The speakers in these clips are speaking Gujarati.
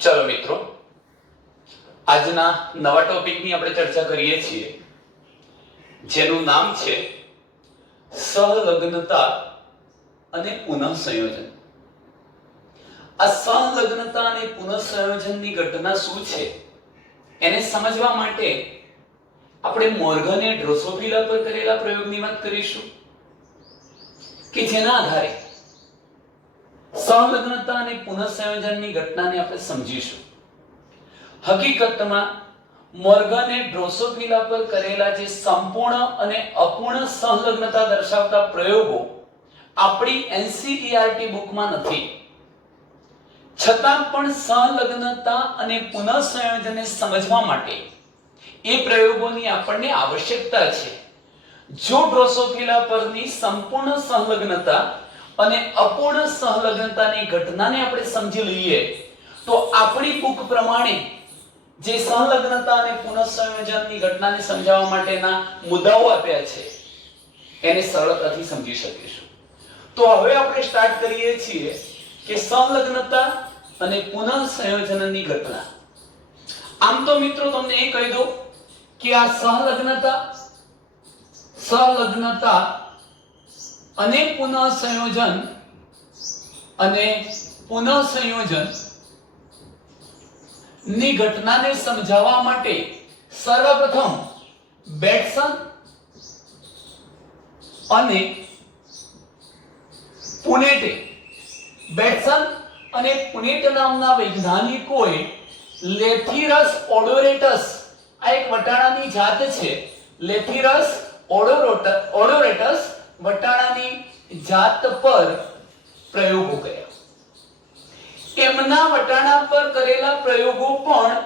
ચલો મિત્રો, આજના નવા ટોપિકની આપણે ચર્ચા કરીએ છીએ, જેનું નામ છે સહલગ્નતા અને પુનઃસંયોજન. આ સહલગ્નતા અને પુનઃસંયોજનની ઘટના શું છે એને સમજવા માટે આપણે મોર્ગને ડ્રોસોફિલા પર કરેલા પ્રયોગની વાત કરીશું, કે જેના આધારે સહલગ્નતા અને પુનઃસંયોજનની ઘટનાને આપણે સમજીશું. હકીકતમાં મોર્ગને ડ્રોસોફિલા પર કરેલા જે સંપૂર્ણ અને અપૂર્ણ સહલગ્નતા દર્શાવતા પ્રયોગો આપણી એનસીઈઆરટી બુકમાં નથી, છતાં પણ સહલગ્નતા અને પુનઃસંયોજનને સમજવા માટે એ પ્રયોગોની આપણને આવશ્યકતા છે. જો ડ્રોસોફિલા પરની સંપૂર્ણ સહલગ્નતા અને અપૂર્ણ સહલગ્નતાની ઘટનાને આપણે સમજી લઈએ તો આપણી બુક પ્રમાણે જે સહલગ્નતા અને પુનઃસંયોજનની ઘટનાને સમજાવવા માટેના મુદ્દાઓ આપ્યા છે એને સરળતાથી સમજી શકીશું. તો હવે આપણે સ્ટાર્ટ કરીએ છીએ કે સહલગ્નતા અને પુનઃસંયોજનની ઘટના. આમ તો મિત્રો તમને એ કહી દઉં કે આ સહલગ્નતા અને પુનઃસંયોજન ની ઘટનાને સમજાવવા માટે સર્વપ્રથમ બેટ્સન અને પુનેટે નામના વૈજ્ઞાનિકોએ લેથિરસ ઓડોરેટસ, આ એક વટાણાની જાત છે, લેથિરસ ઓડોરેટસ વટાણાની જાત પર પ્રયોગો કર્યા. એમના વટાણા પર કરેલા પ્રયોગો પણ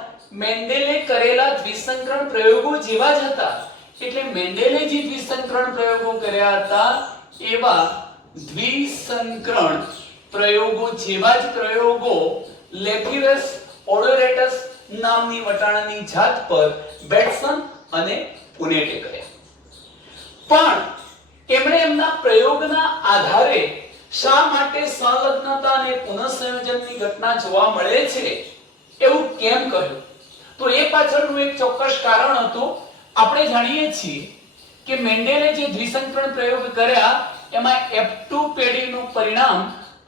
મેન્ડેલે કરેલા દ્વિસંકરણ પ્રયોગો જેવા જ હતા. એટલે મેન્ડેલે જે દ્વિસંકરણ પ્રયોગો કર્યા હતા એવા દ્વિસંકરણ પ્રયોગો જેવા જ પ્રયોગો લેથિરસ ઓડોરેટસ નામની વટાણાની જાત પર બેટ્સન અને પુનેટે કર્યા. પણ એમણે એમના પ્રયોગના આધારે શા માટે સહલગ્નતા અને પુનઃસંયોજનની ઘટના જોવા મળે છે એવું કેમ કહ્યું, તો એ પાછળનું એક ચોક્કસ કારણ હતું. આપણે જાણીએ છીએ કે મેન્ડેલે જે દ્વિસંકરણ પ્રયોગ કર્યા એમાં F2 પેઢીનું પરિણામ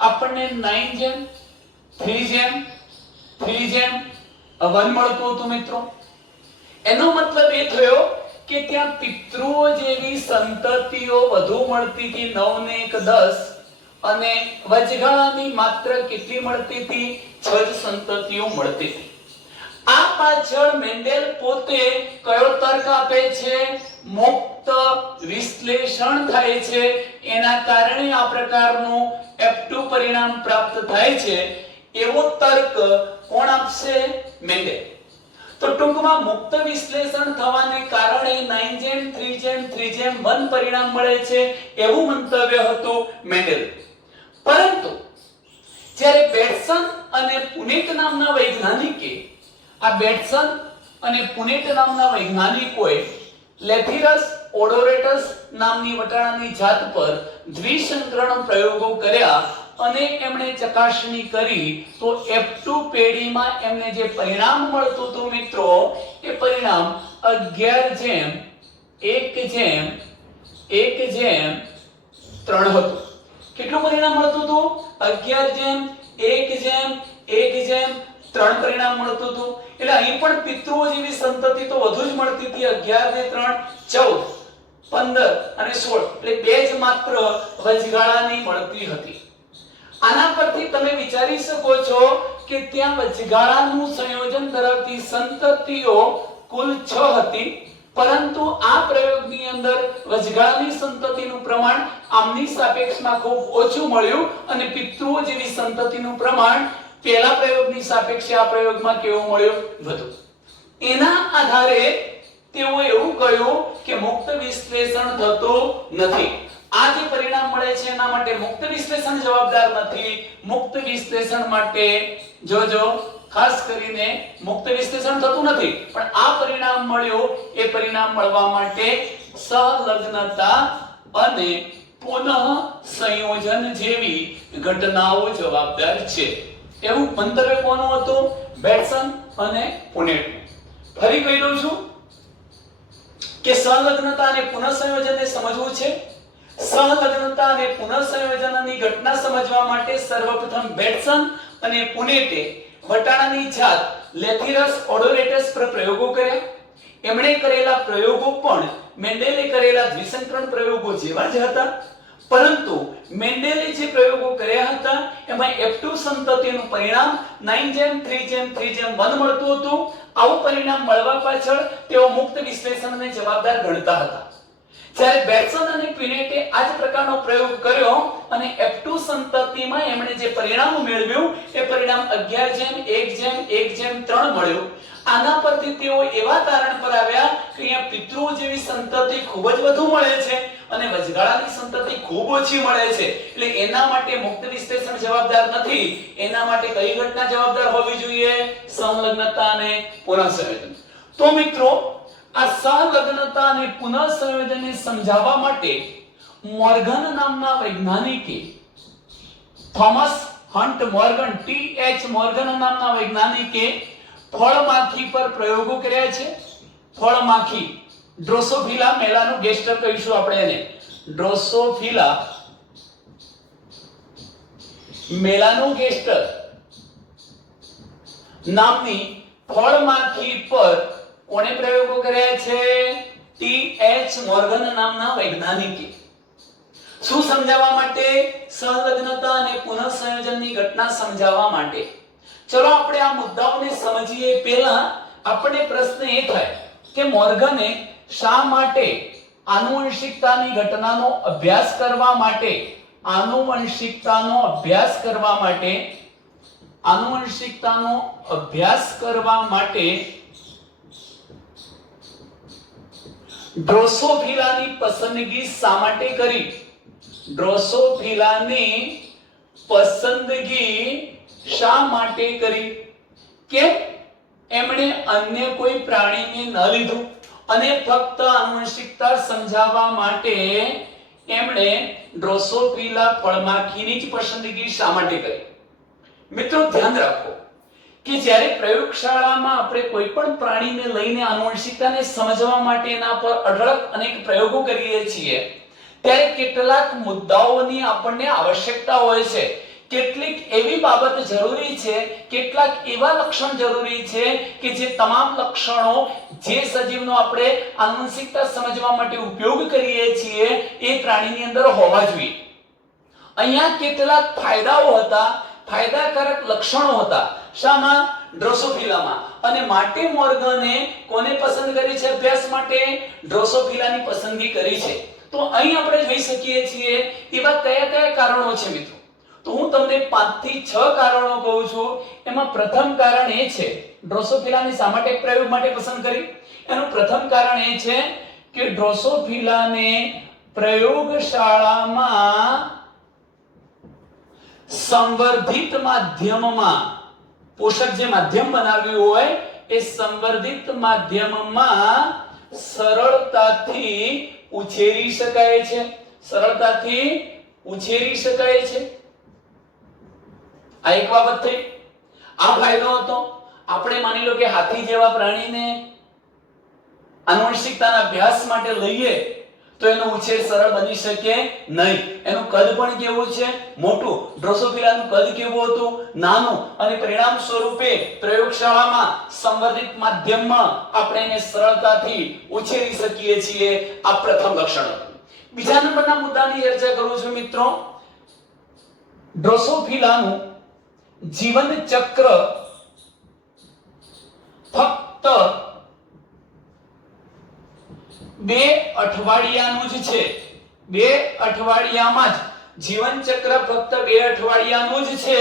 આપણને 9:3:3:1 મળતું હતું મિત્રો. એનો મતલબ એ થયો કે ત્યાં પિતૃઓ જેવી સંતતિઓ વધુ મળતી હતી, 9 ને 1 10, અને વચગાળાની માત્ર કેટલી મળતી હતી? 6 જ સંતતિઓ મળતી હતી. આ પાછળ મેન્ડેલ પોતે કયો તર્ક આપે છે? મુક્ત વિશ્લેષણ થાય છે, એના કારણે આ પ્રકારનું F2 પરિણામ પ્રાપ્ત થાય છે, એવો તર્ક કોણ આપશે? મેન્ડેલ. તો ટૂંકમાં મુક્ત વિશ્લેષણ થવાને કારણે 9:3:3:1 પરિણામ મળે છે એવું મંતવ્ય હતું મેન્ડેલ. પરંતુ જ્યારે બેટ્સન અને પુનેટ નામના વૈજ્ઞાનિકોએ લેથિરસ ઓડોરેટસ નામની વટાણાની જાત પર દ્વિસંકરણ પ્રયોગો કર્યા અને એમણે ચકાસણી કરી તો F2 પેઢીમાં એમને જે પરિણામ મળતું હતું મિત્રો, એ પરિણામ 11:1:1:3 હતું. કેટલું પરિણામ મળતું હતું? 11:1:1:3 પરિણામ મળતું હતું. એટલે અહીં પણ પિતૃઓ જેવી સંતતિ તો વધુ જ મળતી હતી, 11 ને 3 14, 15 અને 16, એટલે બે જ માત્ર વચગાળાની મળતી હતી. આના પરથી તમે વિચારી શકો છો કે ત્યાં વચગાળાનું સંયોજન ધરાવતી સંતતિઓ કુલ 6 હતી, પરંતુ આ પ્રયોગની અંદર વચગાળાની સંતતિનું પ્રમાણ આમની સાપેક્ષમાં ખૂબ ઓછું મળ્યું અને પિતૃઓ જેવી સંતતિનું પ્રમાણ પહેલા પ્રયોગની સાપેક્ષે આ પ્રયોગમાં કેવું મળ્યું? વધુ. એના આધારે તેઓ એવું કહ્યું કે મુક્ત વિશ્લેષણ થતું નથી. આ જે પરિણામ મળે છે એના માટે મુક્ત વિશ્લેષણ જવાબદાર નથી. મુક્ત વિશ્લેષણ માટે જોજો, ખાસ કરીને મુક્ત વિશ્લેષણ થતું નથી, પણ આ પરિણામ મળ્યું, એ પરિણામ મળવા માટે સહલગ્નતા અને પુનઃસંયોજન જેવી ઘટનાઓ જવાબદાર છે. એવું મંતવ્ય કોનું હતું? બેટસન અને પુનેટ. ફરી કહી દઉં છું કે સંલગ્નતા અને પુનઃસંયોજનને સમજવું છે. સંલગ્નતા અને પુનઃસંયોજનની ઘટના સમજવા માટે સર્વપ્રથમ બેટસન અને પુનેટે વટાણાની જાત લેથિરસ ઓડોરેટસ પર પ્રયોગો કર્યા. એમણે કરેલા પ્રયોગો પણ મેન્ડેલે કરેલા દ્વિસંકરણ પ્રયોગો જેવા જ હતા, પરંતુ મેન્ડેલે જે પ્રયોગો કર્યા હતા એમાં F2 સંતતિનું પરિણામ 9:3:3:1 મળતું હતું. આવું પરિણામ મળવા પાછળ તેઓ મુક્ત વિશ્લેષણને જવાબદાર ગણતા હતા. જ્યારે બેટસન અને પુનેટે આ જ પ્રકારનો પ્રયોગ કર્યો અને F2 સંતતિમાં એમણે જે પરિણામ મેળવ્યું એ પરિણામ 11:1:1:3 મળ્યું. આના પરથી તેઓ એવા તારણ પર આવ્યા કે અહીંયા પિતૃ જેવી સંતતિ ખૂબ જ વધુ મળે છે અને વચગાળાની સંતતિ ખૂબ ઓછી મળે છે. એટલે એના માટે મુક્ત વિશ્લેષણ જવાબદાર નથી. એના માટે કઈ ઘટના જવાબદાર હોવી જોઈએ? સંલગ્નતા અને પુનઃસંયોજન. તો મિત્રો, આ સંલગ્નતા અને પુનઃસંયોજનને સમજાવવા માટે મોર્ગન નામના વૈજ્ઞાનિકે, Thomas Hunt Morgan, TH Morgan નામના વૈજ્ઞાનિકે ફળમાખી પર પ્રયોગો કર્યા છે. ફળમાખી, ડ્રોસોફિલા મેલાનોગેસ્ટર કહીશું આપણે એને. ડ્રોસોફિલા મેલાનોગેસ્ટર નામની ફળમાખી પર કોણે પ્રયોગો કર્યા છે? TH મોર્ગન નામના વૈજ્ઞાનિકે. શું સમજાવવા માટે? સંલગ્નતા અને પુનઃસંયોજનની ઘટના સમજાવવા માટે. ચલો આપણે આ મુદ્દાઓને સમજીએ. પહેલા આપણે પ્રશ્ન એ થાય કે મોર્ગને શા માટે આનુવંશિકતાની ઘટનાનો અભ્યાસ કરવા માટે ડ્રોસોફિલાની પસંદગી શા માટે કરી? ડ્રોસોફિલાની પસંદગી શા માટે કરી? કે એમણે અન્ય કોઈ પ્રાણીને ન લીધું અને ફક્ત આનુવંશિકતા સમજાવવા માટે એમણે ડ્રોસોફિલા ફળમાખીની જ પસંદગી શા માટે કરી? મિત્રો, ધ્યાન રાખો કે જ્યારે પ્રયોગશાળામાં આપણે કોઈ પણ પ્રાણીને લઈને આનુવંશિકતાને સમજવા માટે એના પર અઢળક અનેક પ્રયોગો કરીએ છીએ ત્યારે કેટલાક મુદ્દાઓની આપણને આવશ્યકતા હોય છે. કેટલીક એવી બાબત જરૂરી છે, કેટલાક એવા લક્ષણ જરૂરી છે કે જે તમામ લક્ષણો જે સજીવનો આપણે આનુવંશિકતા સમજવા માટે ઉપયોગ કરીએ છીએ એ પ્રાણીની અંદર હોવા જોઈએ. અહીંયા કેટલાક ફાયદાઓ હતા, ફાયદાકારક લક્ષણો હતા. શામાં? ડ્રોસોફિલામાં. અને માટે મોર્ગને કોને પસંદ કરી છે અભ્યાસ માટે? ડ્રોસોફિલાની પસંદગી કરી છે. તો અહીં આપણે જોઈ શકીએ છીએ એવા કયા કયા કારણો છે મિત્રો. તો હું તમને 5 થી 6 કારણો કહું છું. એમાં પ્રથમ કારણ એ છે ડ્રોસોફિલાને શા માટે પ્રયોગ માટે પસંદ કરી. એનું પ્રથમ કારણ એ છે કે ડ્રોસોફિલાને પ્રયોગશાળામાં સંવર્ધિત માધ્યમમાં, પોષક જે માધ્યમ બનાવ્યું હોય એ સંવર્ધિત માધ્યમમાં સરળતાથી ઉછેરી શકાય છે. સરળતાથી ઉછેરી શકાય છે. આ એક બાબત થઈ. આ ફાયદો હતો. આપણે માની લો કે હાથી જેવા પ્રાણીને આનુવંશિકતાના અભ્યાસ માટે લઈએ તો એનો ઉછેર સરળ બની શકે નહીં. એનું કદ પણ કેવું છે? મોટું. ડ્રોસોફિલાનું કદ કેવું હતું? નાનું. અને પરિણામ સ્વરૂપે પ્રયોગશાળામાં સંવર્ધિત માધ્યમમાં આપણે એને સરળતાથી ઉછેરી શકીએ છીએ. આ પ્રથમ લક્ષણ હતું. બીજા નંબરના મુદ્દાની ચર્ચા કરું છું મિત્રો. ડ્રોસોફિલાનું જીવન ચક્ર ફક્ત 2 અઠવાડિયાનું જ છે. 2 અઠવાડિયામાં જ જીવન ચક્ર ફક્ત 2 અઠવાડિયાનું જ છે.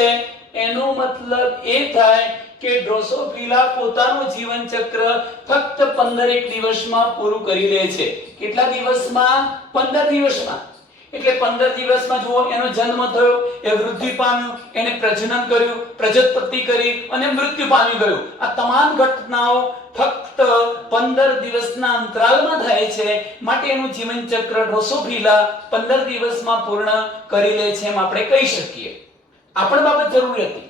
એનો મતલબ એ થાય કે ડ્રોસોફિલા પોતાનું જીવન ચક્ર ફક્ત 15 દિવસમાં પૂરું કરી લે છે. કેટલા દિવસમાં? 15 દિવસમાં. એટલે 15 દિવસમાં જુઓ એનો જન્મ થયો, એ વૃદ્ધિ પામ્યો, એને પ્રજનન કર્યું, પ્રજોત્પત્તિ કરી અને મૃત્યુ પામી ગયું. આ તમામ ઘટનાઓ ફક્ત 15 દિવસના અંતરાલમાં થાય છે. માટે એનું જીવન ચક્ર ડ્રોસોફિલા 15 દિવસમાં પૂર્ણ કરી લે છે એમ આપણે કહી શકીએ. આ પણ બાબત જરૂરી હતી.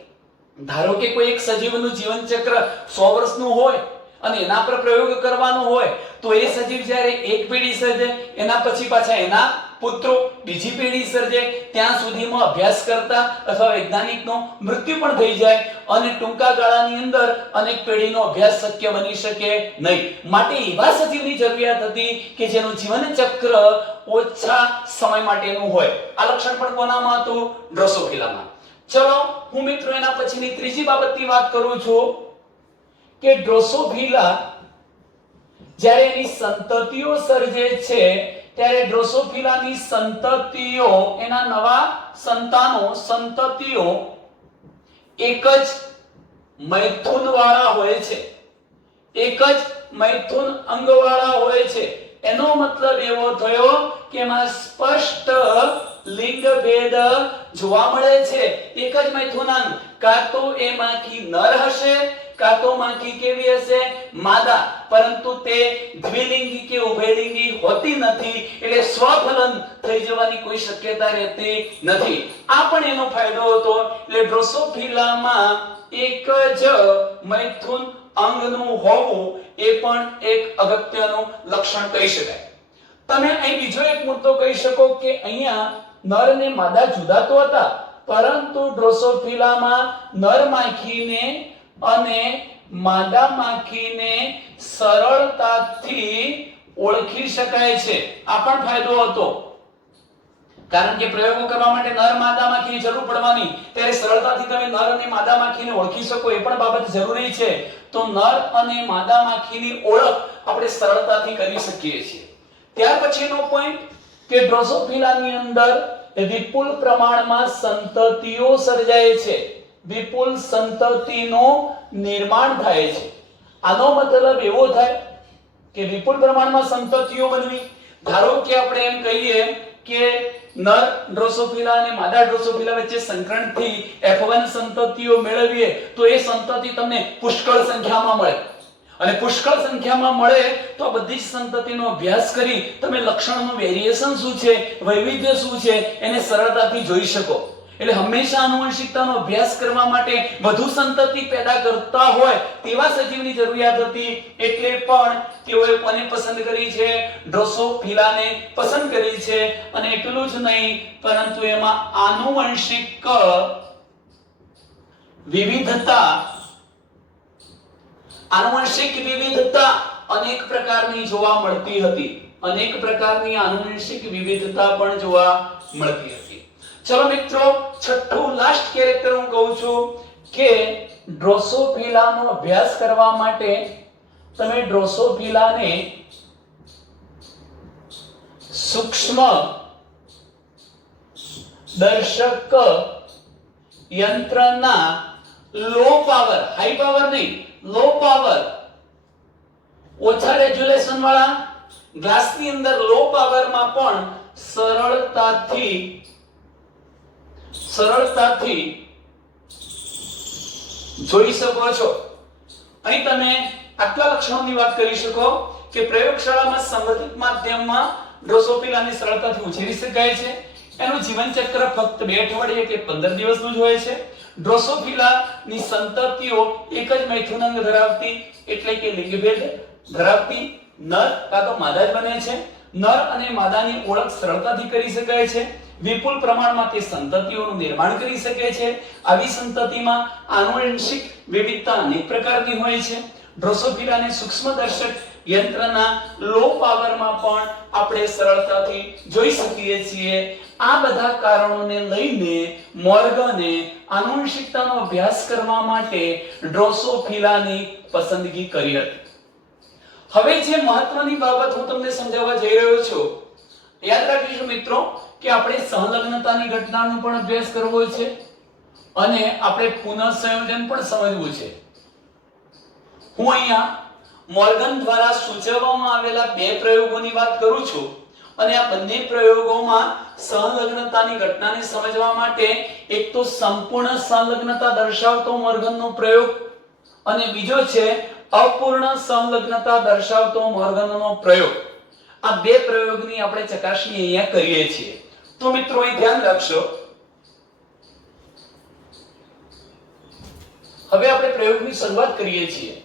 ધારો કે કોઈ એક સજીવનું જીવન ચક્ર 100 વર્ષનું હોય અને એના પર પ્રયોગ કરવાનો હોય તો એ સજીવ જ્યારે એક પેઢી સર્જે, એના પછી પાછા એના પુત્રો બીજી પેઢી સર્જે, ત્યાં સુધીમાં અભ્યાસ કરતા અથવા વૈજ્ઞાનિકનું મૃત્યુ પણ થઈ જાય અને ટૂંકા ગાળાની અંદર અનેક પેઢીનો અભ્યાસ શક્ય બની શકે નહીં. માટે એવા સજીવની જરૂરિયાત હતી કે જેનું જીવન ચક્ર ઓછા સમય માટેનું હોય. આ લક્ષણ પણ કોનામાં હતું? ડ્રોસોફિલામાં. ચલો હું મિત્રો એના પછીની ત્રીજી બાબતની વાત કરું છું કે ડ્રોસોફિલા જ્યારે એની સંતતિઓ સર્જે છે ત્યારે ડ્રોસોફિલાની સંતતિઓ, એના નવા સંતતિઓ એક જ મૈથુન વાળા હોય છે, એક જ મૈથુન અંગ વાળા હોય છે. એનો મતલબ એવો થયો કે એમાં સ્પષ્ટ લિંગ ભેદ જોવા મળે છે. એક જ મૈથુનાંગ, કાં તો એમાંથી નર હશે કાં તો માંથી કેવી હશે? માદા. પરંતુ તે દ્વિલિંગી કે ઉભયલિંગી હોતી નથી, એટલે સ્વફલન થઈ જવાની કોઈ શક્યતા રહેતી નથી. આ પણ એનો ફાયદો હતો. એટલે ડ્રોસોફિલામાં એક જ મૈથુન અંગનું હોવું એ પણ એક અગત્યનું લક્ષણ કહી શકાય. તમે અહીં બીજો એક મુદ્દો કહી શકો કે અહીંયા નર અને માદા જુદા તો હતા, પરંતુ ડ્રોસોફિલામાં નર માખીને અને માદા માખીને સરળતાથી ઓળખી શકાય છે. આ પણ ફાયદો હતો, કારણ કે પ્રયોગો કરવા માટે નર માદા માખીની જરૂર પડવાની, ત્યારે સરળતાથી તમે નર અને માદા માખીને ઓળખી શકો એ પણ બાબત જરૂરી છે. તો નર અને માદા માખીની ઓળખ આપણે સરળતાથી કરી શકીએ છીએ. ત્યાર પછીનો પોઈન્ટ કે ડ્રોસોફિલાની અંદર વિપુલ પ્રમાણમાં સંતતિઓ સર્જાય છે, વિપુલ સંતતિનું નિર્માણ થાય છે. આનો મતલબ એવો થાય કે વિપુલ પ્રમાણમાં સંતતિઓ બનવી. ધારો કે આપણે એમ કહીએ કે નર ડ્રોસોફિલા અને માદા ડ્રોસોફિલા વચ્ચે સંકરણથી F1 સંતતિઓ મેળવીએ તો એ સંતતિ તમને પુષ્કળ સંખ્યામાં મળે, અને પુષ્કળ સંખ્યામાં મળે તો બધી જ સંતતિનો અભ્યાસ કરી તમે લક્ષણનું વેરિએશન શું છે, વૈવિધ્ય શું છે એને સરળતાથી જોઈ શકો. એટલે હંમેશા આનુવંશિકતાનો અભ્યાસ કરવા માટે વધુ સંતતિ પેદા કરતા હોય તેવા સજીવની જરૂરિયાત હતી. એટલે પણ તેઓએ કોને પસંદ કરી છે? ડ્રોસોફિલાને પસંદ કરી છે. અને એટલું જ નહીં, પરંતુ એમાં આનુવંશિક વિવિધતા અનેક પ્રકારની જોવા મળતી હતી, અનેક પ્રકારની આનુવંશિક વિવિધતા પણ જોવા મળતી હતી. ચલો મિત્રો, છઠ્ઠું લાસ્ટ કેરેક્ટર હું કહું છું કે ડ્રોસોફિલાનો અભ્યાસ કરવા માટે તમે ડ્રોસોફિલાને સૂક્ષ્મ દર્શક યંત્રના લો પાવર, હાઈ પાવર નહીં, લો પાવર, ઓછા રેઝોલ્યુશન વાળા ગ્લાસની અંદર લો પાવરમાં પણ સરળતાથી જોઈ શકો છો. અહીં તમે આટલા લક્ષણોની વાત કરી શકો કે પ્રયોગશાળામાં સંવર્ધિત માધ્યમમાં ડ્રોસોફિલાને સરળતાથી ઉછેરી શકાય છે. એનું જીવન ચક્ર ફક્ત 2 અઠવાડિયે કે 15 દિવસનું જ હોય છે. ડ્રોસોફિલાની સંતતિઓ એક જ મૈથુનાંગ ધરાવતી, એટલે કે લિંગભેદ ધરાવતી નર કાં તો માદા જ બને છે. નર અને માદાની ઓળખ સરળતાથી કરી શકાય છે. વિપુલ પ્રમાણમાં તે સંતતિઓનું નિર્માણ કરી શકે છે. આવી સંતતિમાં આનુવંશિક વિવિધતા અનેક પ્રકારની હોય છે. ડ્રોસોફિલાને સૂક્ષ્મદર્શક યંત્રના લો પાવરમાં પણ આપણે સરળતાથી જોઈ શકીએ છીએ. આ બધા કારણોને લઈને મોર્ગને આનુવંશિકતાનો અભ્યાસ કરવા માટે ડ્રોસોફિલાની પસંદગી કરી હતી. હવે જે મહત્વની બાબત હું તમને સમજાવવા જઈ રહ્યો છું, યાદ રાખીશું મિત્રો કે આપણે સહલગ્નતાની ઘટનાનો પણ અભ્યાસ કરવો છે અને આપણે પુનઃસંયોજન પણ સમજવું છે. હું અહીંયા મોર્ગન દ્વારા સૂચવવામાં આવેલા 2 પ્રયોગોની વાત કરું છું અને આ બંને પ્રયોગોમાં સહલગ્નતાની ઘટનાને સમજવા માટે એક તો સંપૂર્ણ સહલગ્નતા દર્શાવતો મોર્ગનનો પ્રયોગ અને બીજો છે અપૂર્ણ સંલગ્નતા દર્શાવતો મોર્ગનનો પ્રયોગ. આ 2 પ્રયોગની આપણે ચકાસણી અહીંયા કરીએ છીએ. તો મિત્રો અહીં ધ્યાન રાખશો હવે આપણે પ્રયોગની શરૂઆત કરીએ છીએ।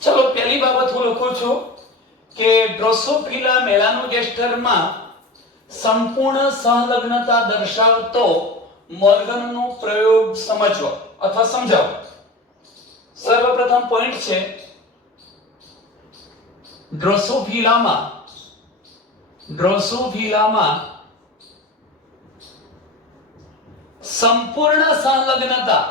ચલો પહેલી બાબત હું લખું છું કે ડ્રોસોફિલા મેલાનોગેસ્ટરમાં સંપૂર્ણ સંલગ્નતા દર્શાવતો મોર્ગનનો પ્રયોગ સમજવો અથવા સમજાવો। સર્વપ્રથમ પોઈન્ટ છે ડ્રોસોફિલામાં સંપૂર્ણ સંલગ્નતા,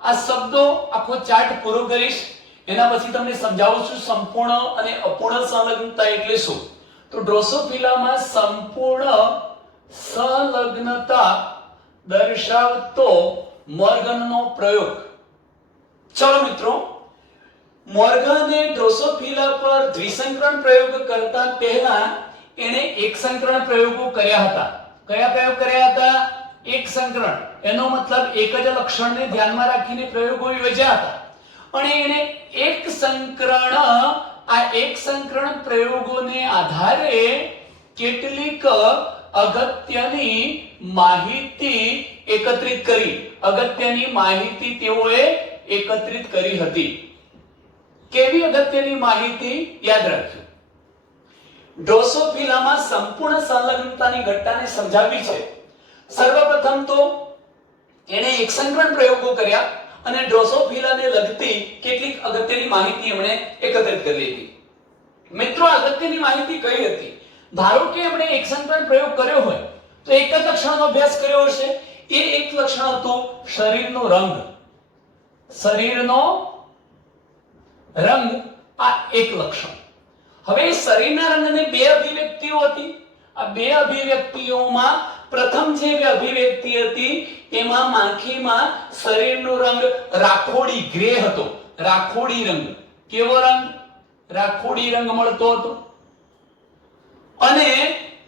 આ શબ્દો આખો ચાર્ટ પૂરો કરીશ, એના પછી તમને સમજાવું છું સંપૂર્ણ અને અપૂર્ણ સંલગ્નતા એટલે શું। તો ડ્રોસોફિલામાં સંપૂર્ણ સંલગ્નતા દર્શાવતો મોર્ગનનો પ્રયોગ। ચલો મિત્રો, મોર્ગને ડ્રોસોફિલા પર દ્વિસંકરણ પ્રયોગ કરતા પહેલા એણે એક સંકરણ પ્રયોગો કર્યા હતા। કયા પ્રયોગ કર્યા હતા? એક સંકરણ, એનો મતલબ એક જ લક્ષણને ધ્યાનમાં રાખીને પ્રયોગો યોજ્યા હતા। અને એણે એક સંકરણ પ્રયોગોને આધારે કેટલીક અગત્યની માહિતી એકત્રિત કરી। અગત્યની માહિતી તેઓએ એકત્રિત કરી હતી। કેવી અગત્યની માહિતી? યાદ રાખજો, ડ્રોસોફિલામાં સંપૂર્ણ સંલગ્નતાની ઘટનાને સમજાવી છે। સર્વપ્રથમ તો એણે એક સંકરણ પ્રયોગો કર્યા અને ડ્રોસોફિલાને લગતી કેટલીક અગત્યની માહિતી એમણે એકત્રિત કરી લીધી। મિત્રો, અગત્યની માહિતી કઈ હતી? ધારો કે એમણે એક સંકરણ પ્રયોગ કર્યો હોય તો એક જ લક્ષણનો અભ્યાસ કર્યો હશે। એ એક લક્ષણ હતું શરીરનો રંગ। શરીરનો રંગ આ એક લક્ષણ। હવે શરીરના રંગને બે અભિવ્યક્તિઓ હતી। આ બે અભિવ્યક્તિઓમાં પ્રથમ જે અભિવ્યક્તિ હતી એમાં માખીમાં શરીરનો રંગ રાખોડી ગ્રે હતો। રાખોડી રંગ, કેવો રંગ? રાખોડી રંગ મળતો હતો। અને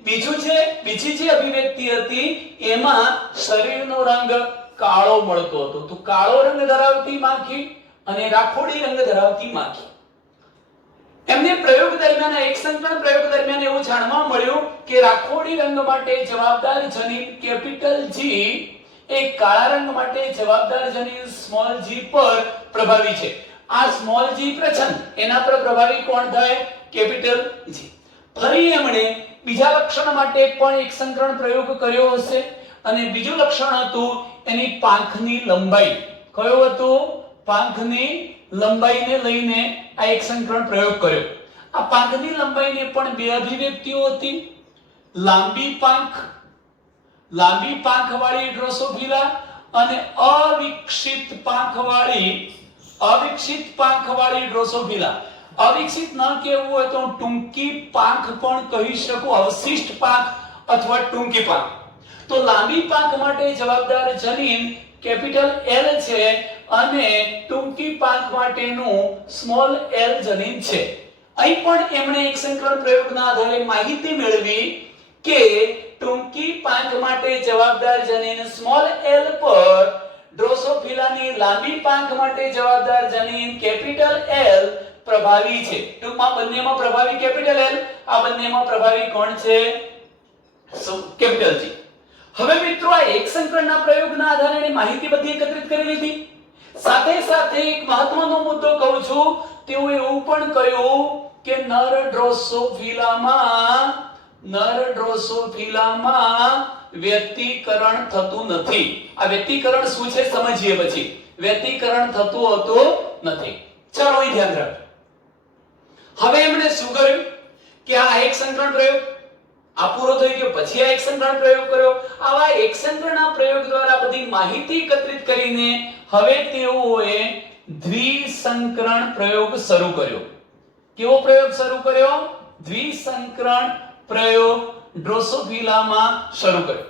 બીજી જે અભિવ્યક્તિ હતી એમાં શરીરનો રંગ કાળો મળતો હતો। તો કાળો રંગ ધરાવતી માખી અને રાખોડી રંગ ધરાવતી માખી। એમને પ્રયોગ દરમિયાન, એક સંકરણ પ્રયોગ દરમિયાન એવું જાણવા મળ્યું કે રાખોડી રંગ માટે જવાબદાર જનીન કેપિટલ જી એ કાળા રંગ માટે જવાબદાર જનીન સ્મોલ જી પર પ્રભાવી છે। આ સ્મોલ જી પ્રછન, એના પર પ્રભાવી કોણ થાય? Capital G. ફરી એમણે બીજા લક્ષણ માટે પણ એક સંકરણ પ્રયોગ કર્યો હશે અને બીજું લક્ષણ હતું એની પાંખની લંબાઈ। કયો હતો? પાંખની લંબાઈને લઈને આ એક સંકરણ પ્રયોગ કર્યો। આ પાંખની લંબાઈને પણ બે અભિવ્યક્તિઓ હતી। લાંબી પાંખવાળી ડ્રોસોફિલા અને અવિકસિત પાંખવાળી ડ્રોસોફિલા। અવિકસિત ન કહેવું હોય તો ટૂંકી પાંખ પણ કહી શકો, અવશિષ્ટ પાંખ અથવા ટૂંકી પાંખ। તો લાંબી પાંખ માટે જવાબદાર જનીન કેપિટલ L છે અને ટૂંકી પાંખ માટેનું સ્મોલ l જનીન છે। અહીં પણ એમણે એક સંકરણ પ્રયોગના આધારે માહિતી મેળવી કે ટૂંકી પાંખ માટે જવાબદાર જનીન સ્મોલ l પર ડ્રોસોફિલાની લાંબી પાંખ માટે જવાબદાર જનીન કેપિટલ L પ્રભાવી છે। ટૂંકમાં બંનેમાં પ્રભાવી કેપિટલ L, આ બંનેમાં પ્રભાવી કોણ છે? Capital G। હવે મિત્રો, આ એક સંકરણના પ્રયોગના આધારે માહિતી બધી એકત્રિત કરી લીધી। સાથે સાથે એક મહત્વનો મુદ્દો કહું છું, તેઓએ એવું પણ કહ્યું કે નર ડ્રોસોફિલામાં વ્યતિકરણ થતું નથી। આ વ્યતિકરણ શું છે સમજીએ પછી। વ્યતિકરણ થતું હોતું નથી। ચાલો અહીં ધ્યાન રાખો। હવે એમણે શું કર્યું કે આ એક સંકરણ પ્રયોગ આ પૂરો થઈ ગયો, પછી આ એક સંકરણ પ્રયોગ કર્યો। આવા એક સંકરણના પ્રયોગ દ્વારા બધી માહિતી એકત્રિત કરીને હવે તેઓએ દ્વિસંકરણ પ્રયોગ શરૂ કર્યો। કેવો પ્રયોગ શરૂ કર્યો? દ્વિસંકરણ પ્રયોગ ડ્રોસોફિલામાં શરૂ કર્યો।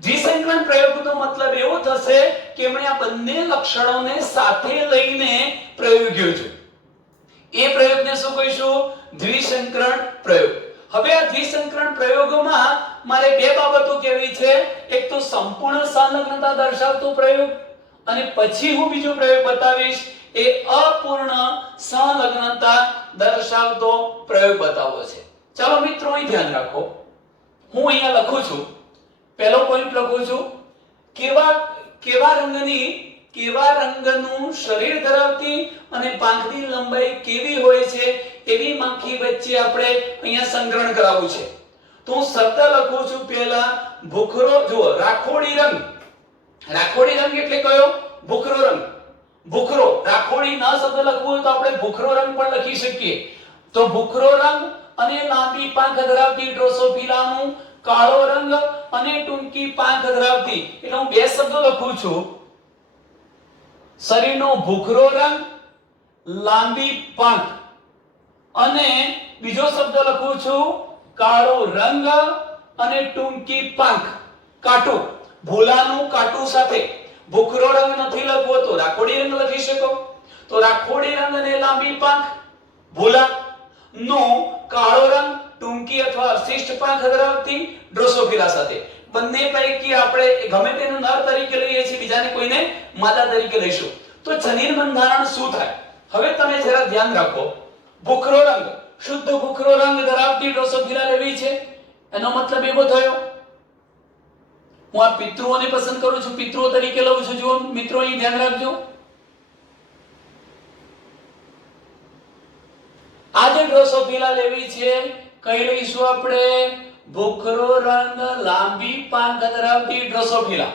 દ્વિસંકરણ પ્રયોગનો મતલબ એવો થશે કે એમણે આ બંને લક્ષણોને સાથે લઈને પ્રયોગ યોજ્યો। એ પ્રયોગને શું કહીશું? દ્વિસંકરણ પ્રયોગ। હવે આ દ્વિસંકરણ પ્રયોગમાં મારે બે બાબતો કહેવી છે। એક તો સંપૂર્ણ સંલગ્નતા દર્શાવતો પ્રયોગ અને પછી હું બીજો પ્રયોગ બતાવીશ એ અપૂર્ણ સંલગ્નતા દર્શાવતો પ્રયોગ બતાવવો છે। ચાલો મિત્રો, અહીં ધ્યાન રાખો। હું અહીંયા લખું છું પહેલો પોઈન્ટ લખું છું, કેવા રંગનું શરીર ધરાવતી અને પાંખની લંબાઈ કેવી હોય છે એવી માખી વચ્ચે આપણે અહીંયા સંકરણ કરાવવું છે. તો હું શબ્દ લખું છું પહેલા ભૂખરો. જુઓ, રાખોડી રંગ. રાખોડી રંગ એટલે કયો? ભૂખરો રંગ. ભૂખરો, રાખોડી ના શબ્દ લખવું હોય તો આપણે ભૂખરો રંગ પણ લખી શકીએ. તો ભૂખરો રંગ અને લાંબી પાંખ ધરાવતી ડ્રોસોફિલાનું કાળો રંગ અને ટૂંકી પાંખ ધરાવતી, એટલે હું બે શબ્દો લખું છું. શરીરનો ભૂખરો રંગ, લાંબી પાંખ, અને બીજો શબ્દ લખું છું કાળો રંગ અને ટૂંકી પાંખ. કાટું, ભૂલાનું કાટું સાથે. ભૂખરો રંગ નથી લખવો તો રાખોડી રંગ લખી શકો. તો રાખોડી રંગ અને લાંબી પાંખ, ભૂલા નો કાળો રંગ, ટૂંકી અથવા અવશિષ્ટ પાંખ ધરાવતી ડ્રોસોફિલા સાથે. બંને પૈકી આપણે ગમે તેને નર તરીકે લઈએ છીએ, બીજાને કોઈને માદા તરીકે લઈશું. તો જનીન બંધારણ શું થાય? હવે તમે જરા ધ્યાન રાખો. ભૂખરો રંગ, શુદ્ધ ભૂખરો રંગ ધરાવતી ડ્રોસોફિલા લેવી છે, એનો મતલબ એવો થયો. હું આ પિતૃઓને પસંદ કરું છું, પિતૃઓ તરીકે લઉં છું. જુઓ મિત્રો, અહીં ધ્યાન રાખજો. આજે ડ્રોસોફિલા લેવી છે, કઈ લઈશું આપણે? ભૂખરો રંગ, લાંબી પાંખ ધરાવતી ડ્રોસોફિલા.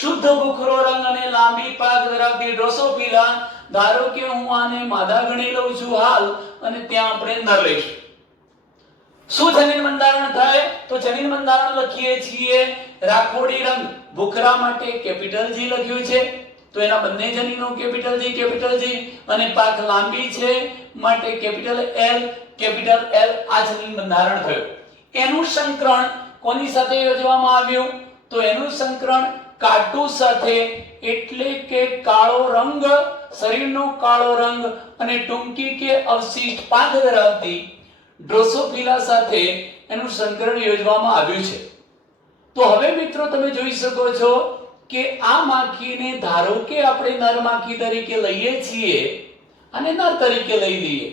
શુદ્ધ ભૂખરો રંગ અને લાંબી પાંખ ધરાવતી ડ્રોસોફિલા. ધારો કે હું આને માદા ગણી લઉં છું હાલ, અને ત્યાં આપણે નર લઈશું. શું જનીન બંધારણ થાય? તો જનીન બંધારણ લખીએ છીએ રાખોડી રંગ, ભૂખરા માટે કેપિટલ G લખ્યું છે, તો એના બંને જનીનો કેપિટલ G અને પાંખ લાંબી છે માટે કેપિટલ L. આ જનીન બંધારણ થયું. એનું સંકરણ કોની સાથે યોજવામાં આવ્યું? તો એનું સંકરણ કાટુ સાથે, એટલે કે કાળો રંગ, શરીરનો કાળો રંગ અને ટૂંકી કે અવશિષ્ટ પાંખ ધરાવતી ડ્રોસોફિલા સાથે એનું સંકરણ યોજવામાં આવ્યું છે. તો હવે મિત્રો તમે જોઈ શકો છો કે આ માખીને ધારો કે આપણે નર માખી તરીકે લઈએ છીએ અને નર તરીકે લઈ લઈએ,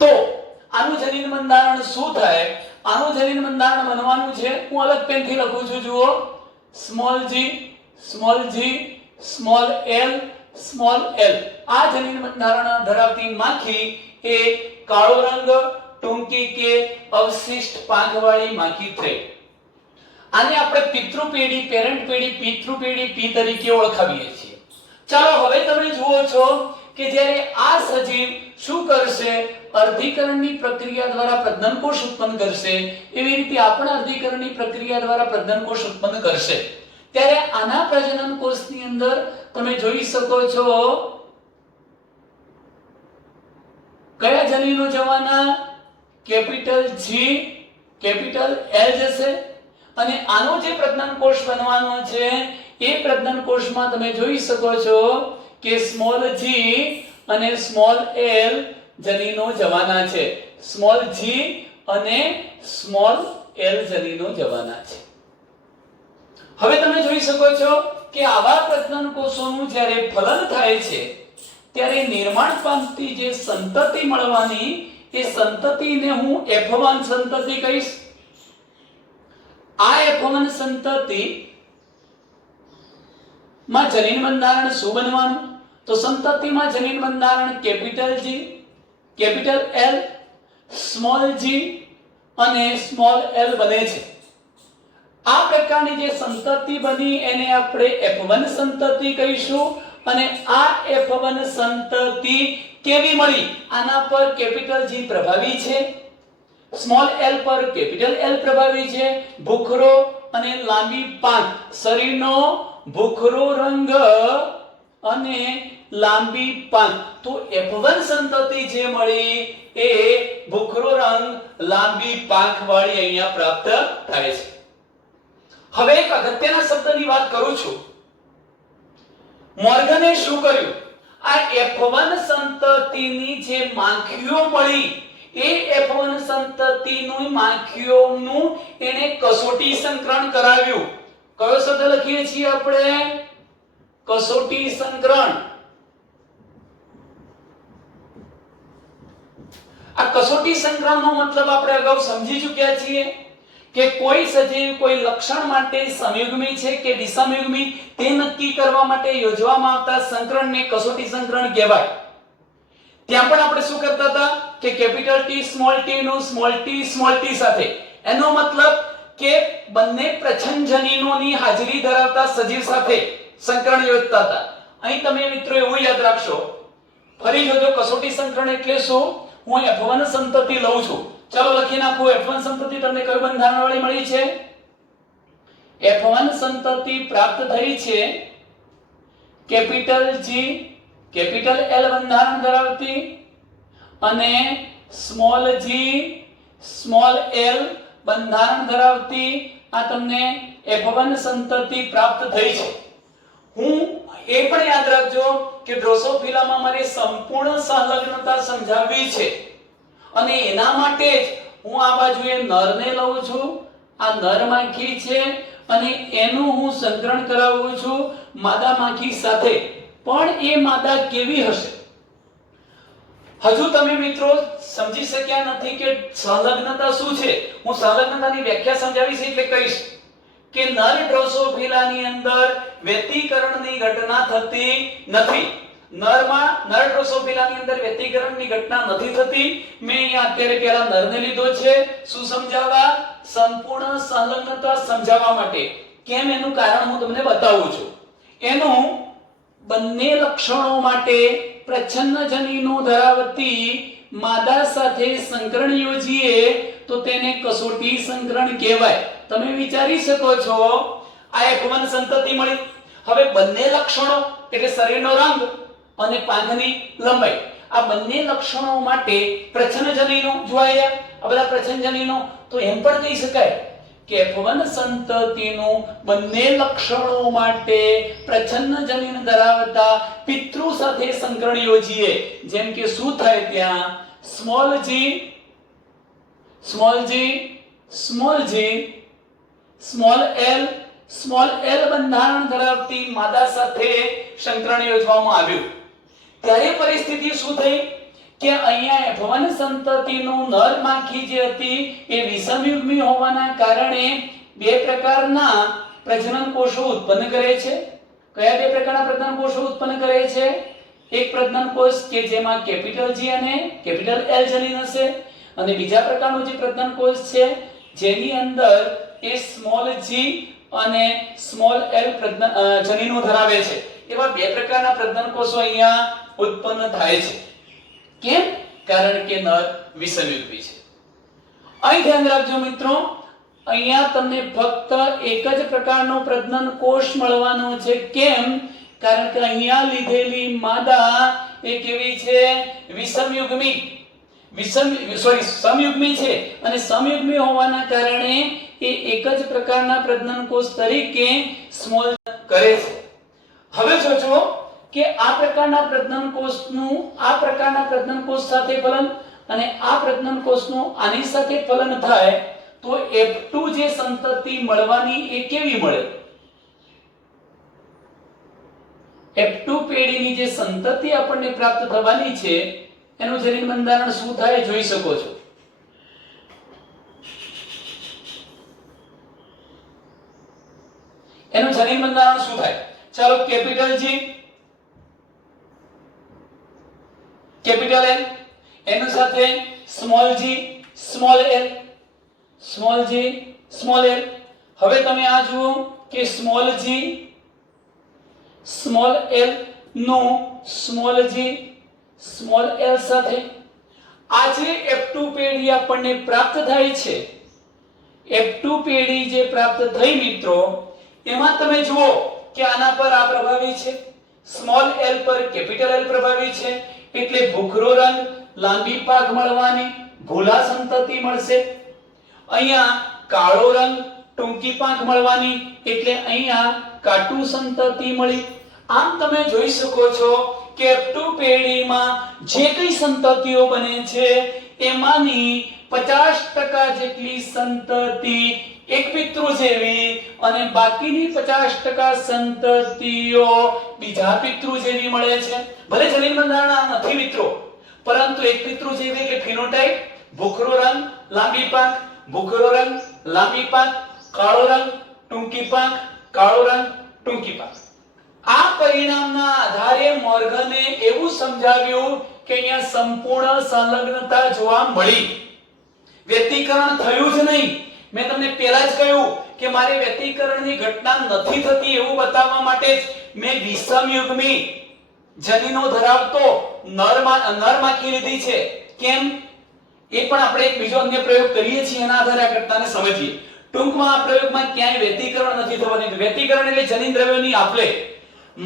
તો આનું જનીન બંધારણ શું થાય? આનું જનીન બંધારણ બનવાનું છે, હું અલગ પેનથી લખું છું. જુઓ, સ્મોલ g, સ્મોલ l. આ જનીન બંધારણ ધરાવતી માખી એ કાળો રંગ, ટૂંકી કે અવશિષ્ટ પાંખવાળી માખી થઈ. આને આપણે પિતૃપેઢી, પેરેન્ટ પેઢી, પિતૃપેઢી P તરીકે ઓળખાવીએ છીએ. ચાલો હવે તમે જુઓ છો કે જ્યારે આ સજીવ શું કરશે? અર્ધીકરણની પ્રક્રિયા દ્વારા પ્રજનનકોષ ઉત્પન્ન કરશે. એવી રીતે આપણા અર્ધીકરણની પ્રક્રિયા દ્વારા પ્રજનનકોષ ઉત્પન્ન કરશે. ત્યારે આના પ્રજનનકોષની અંદર તમે જોઈ શકો છો કયા જનીનો જવાના? કેપિટલ G, કેપિટલ L જશે. અને આનો જે પ્રજનનકોષ બનવાનો છે એ પ્રજનનકોષમાં તમે જોઈ શકો છો કે સ્મોલ g અને સ્મોલ l જનીનો જવાના છે. સ્મોલ g અને સ્મોલ l જનીનો જવાના છે. હવે તમે જોઈ શકો છો કે આવા પ્રજનનકોષોનું જ્યારે ફલન થાય છે ત્યારે નિર્માણ પામતી જે સંતતિ મળવાની, એ સંતતિને હું F1 સંતતિ કહીશ. આ F1 સંતતિ માં જનીન બંધારણ શું બનવાનું? તો સંતતિમાં જનીન બંધારણ capital G, capital L, small g અને સ્મોલ l બને છે. આ પ્રકારની જે સંતતિ બની એને આપણે F1 સંતતિ કહીશું. અને આ F1 સંતતિ કેવી મળી? આના પર કેપિટલ G પ્રભાવી છે, સ્મોલ l પર કેપિટલ L પ્રભાવી છે. ભૂખરો અને લાંબી પાંખ, શરીરનો ભૂખરો રંગ અને લાંબી પાંખ. તો F1 સંતતિ જે મળી એ ભૂખરો રંગ, લાંબી પાંખ વાળી અહીંયા પ્રાપ્ત થાય છે. હવે એક અગત્યના શબ્દની વાત કરું છું. મોર્ગને શું કર્યું? આ F1 સંતતિની જે માખીઓ મળી એ F1 સંતતિની માખીઓનું એને કસોટી સંકરણ કરાવ્યું. કયો શબ્દ લખીએ છીએ આપણે? કસોટી સંકરણ. આ કસોટી સંકરણનો મતલબ આપણે અગાઉ સમજી ચૂક્યા છીએ કે કોઈ સજીવ કોઈ લક્ષણ માટે સમયુગ્મી છે કે વિષમયુગ્મી તે નક્કી કરવા માટે યોજવામાં આવતા સંકરણને કસોટી સંકરણ કહેવાય. ત્યાં પણ આપણે શું કરતા હતા કે કેપિટલ T નું સ્મોલ t સાથે, એનો મતલબ કે બંને પ્રચ્છન્ન જનીનોની હાજરી ધરાવતા સજીવ સાથે સંકરણ યોજતા હતા. અહીં તમે મિત્રો એવું યાદ રાખશો, ફરી જોજો કસોટી સંકરણ એટલે શું. હું F1 સંતતિ લઉં છું, ચાલો લખી નાખો. F1 સંતતિ તમને કયું બંધારણ વાળી મળી છે? F1 સંતતિ પ્રાપ્ત થઈ છે કેપિટલ G કેપિટલ L બંધારણ ધરાવતી અને સ્મોલ g સ્મોલ l બંધારણ ધરાવતી આ તમને F1 સંતતિ પ્રાપ્ત થઈ છે. હું એ પણ યાદ રાખજો કે ડ્રોસોફિલામાં મારે સંપૂર્ણ સંલગ્નતા સમજાવવી છે અને એના માટે જ હું આ બાજુએ નરને લઉં છું. આ નર માખી છે અને એનું હું સંકરણ કરાવું છું માદા માખી સાથે. પણ એ માદા કેવી હશે? હજુ તમે મિત્રો સમજી શક્યા નથી કે સંલગ્નતા શું છે. હું સંલગ્નતાની વ્યાખ્યા સમજાવીશ એટલે કહીશ કે નર ડ્રોસોફિલાની અંદર વ્યતિકરણની ઘટના થતી નથી. નર ડ્રોસોફિલાની અંદર વ્યતિકરણની ઘટના નથી થતી. મેં અહીંયા અત્યારે પહેલા નરને લીધો છે શું સમજાવવા? સંપૂર્ણ સંલગ્નતા સમજાવવા માટે. કેમ એનું કારણ હું તમને બતાવું છું. એનું બંને લક્ષણો માટે પ્રચ્છન્ન જનીનો ધરાવતી માદા સાથે સંકરણ યોજીએ તો તેને કસોટી સંકરણ કહેવાય. તમે વિચારી શકો છો આ F1 સંતતિ મળી. હવે બંને લક્ષણો એટલે શરીરનો રંગ અને પાંખની લંબાઈ, આ બંને લક્ષણો માટે પ્રચ્છન્ન જનીનો જોયા. આ બધા પ્રચ્છન્ન જનીનો તો એમ પણ કહી શકાય કે F1 સંતતિનું બંને લક્ષણો માટે પ્રચ્છન્ન જનીન ધરાવતા પિતૃ સાથે સંકરણ યોજીએ. જેમ કે શું થાય ત્યાં સ્મોલ g સ્મોલ l બંધારણ ધરાવતી માદા સાથે સંકરણ યોજવામાં આવ્યું. ત્યારે પરિસ્થિતિ શું થઈ કે અહીંયા F1 સંતતિનું નર માખી જે હતી એ વિષમયુગ્મી હોવાના કારણે બે પ્રકારના પ્રજનન કોષો ઉત્પન્ન કરે છે. કયા બે પ્રકારના પ્રજનન કોષો ઉત્પન્ન કરે છે? એક પ્રજનન કોષ કે જેમાં કેપિટલ G અને કેપિટલ L જનીન હશે અને બીજા પ્રકારનો જે પ્રજનન કોષ છે જેની અંદર એ સ્મોલ g અને સ્મોલ l જનીનો ધરાવે છે. એવા બે પ્રકારના પ્રજનન કોષો અહીંયા ઉત્પન્ન થાય છે. કેમ? કારણ કે નર વિષમયુગ્મી છે. અહીં ધ્યાન રાખજો મિત્રો, અહીંયા તમને ફક્ત એક જ પ્રકારનો પ્રજનન કોષ મળવાનો છે. કેમ? કારણ કે અહીંયા લીધેલી માદા એ કેવી છે? સમયુગ્મી છે અને સમયુગ્મી હોવાના કારણે એ એક જ પ્રકારના પ્રજનન કોષ તરીકે સ્મોલ કરે છે. હવે જોજો કે આ પ્રકારના પ્રજનન કોષનું સાથે ફલન અને આ પ્રજનન કોષનું આની સાથે ફલન થાય તો F2 જે સંતતિ મળવાની એ કેવી મળે? F2 પેઢીની જે સંતતિ આપણને પ્રાપ્ત થવાની છે એનું જનીન બંધારણ શું થાય જોઈ શકો છો. એનું જનીન બંધારણ શું થાય? ચાલો કેપિટલ G કેપિટલ L એનું સાથે સ્મોલ g સ્મોલ l. હવે તમે આ જુઓ કે સ્મોલ g સ્મોલ l નો સ્મોલ g સ્મોલ l સાથે આ જે F2 પેઢી આપણને પ્રાપ્ત થાય છે. F2 પેઢી જે પ્રાપ્ત થઈ મિત્રો એમાં તમે જુઓ કે આના પર આ પ્રભાવી છે, સ્મોલ l પર કેપિટલ L પ્રભાવી છે એટલે ભૂખરો રંગ, લાંબી પાખ મળવાની, ભૂલા સંતતિ મળશે. અહીંયા કાળો રંગ, ટૂંકી પાંખ મળવાની એટલે અહીંયા કાટુ સંતતિ મળી. આમ તમે જોઈ શકો છો કે F2 પેઢીમાં જે કઈ સંતતિઓ બને છે એમાંની 50% જેટલી સંતતિ એક પિતૃ જેવી અને બાકીની 50% સંતતિઓ બીજા પિતૃ જેવી મળે છે. ભલે જનીન બંધારણ નથી મિત્રો, પરંતુ એક પિતૃ જેવી એટલે ફિનોટાઇપ, ભૂખરો રંગ, લાંબી પાંખ, ભૂખરો રંગ, લાંબી પાંખ, કાળો રંગ, ટૂંકી પાંખ, કાળો રંગ, ટૂંકી પાંખ. આ પરિણામના આધારે મોર્ગને એવું સમજાવ્યું કે અહીંયા સંપૂર્ણ સંલગ્નતા જોવા મળી. વ્યતિકરણ થયું જ નહીં. મેં તમને પહેલા જ કહ્યું કે મારે વ્યતિકરણની ઘટના નથી થતી એવું બતાવવા માટે જ મેં વિષમયુગ્મી જનીનો ધરાવતો નર માખી લીધી છે. કેમ? એ પણ આપણે એક બીજો અન્ય પ્રયોગ કરીએ છીએ, એના આધારે આ ઘટનાને સમજીએ. ટૂંકમાં આ પ્રયોગમાં ક્યાંય વ્યતિકરણ નથી થવાનું. વ્યતિકરણ એટલે જનીન દ્રવ્યોની આપલે.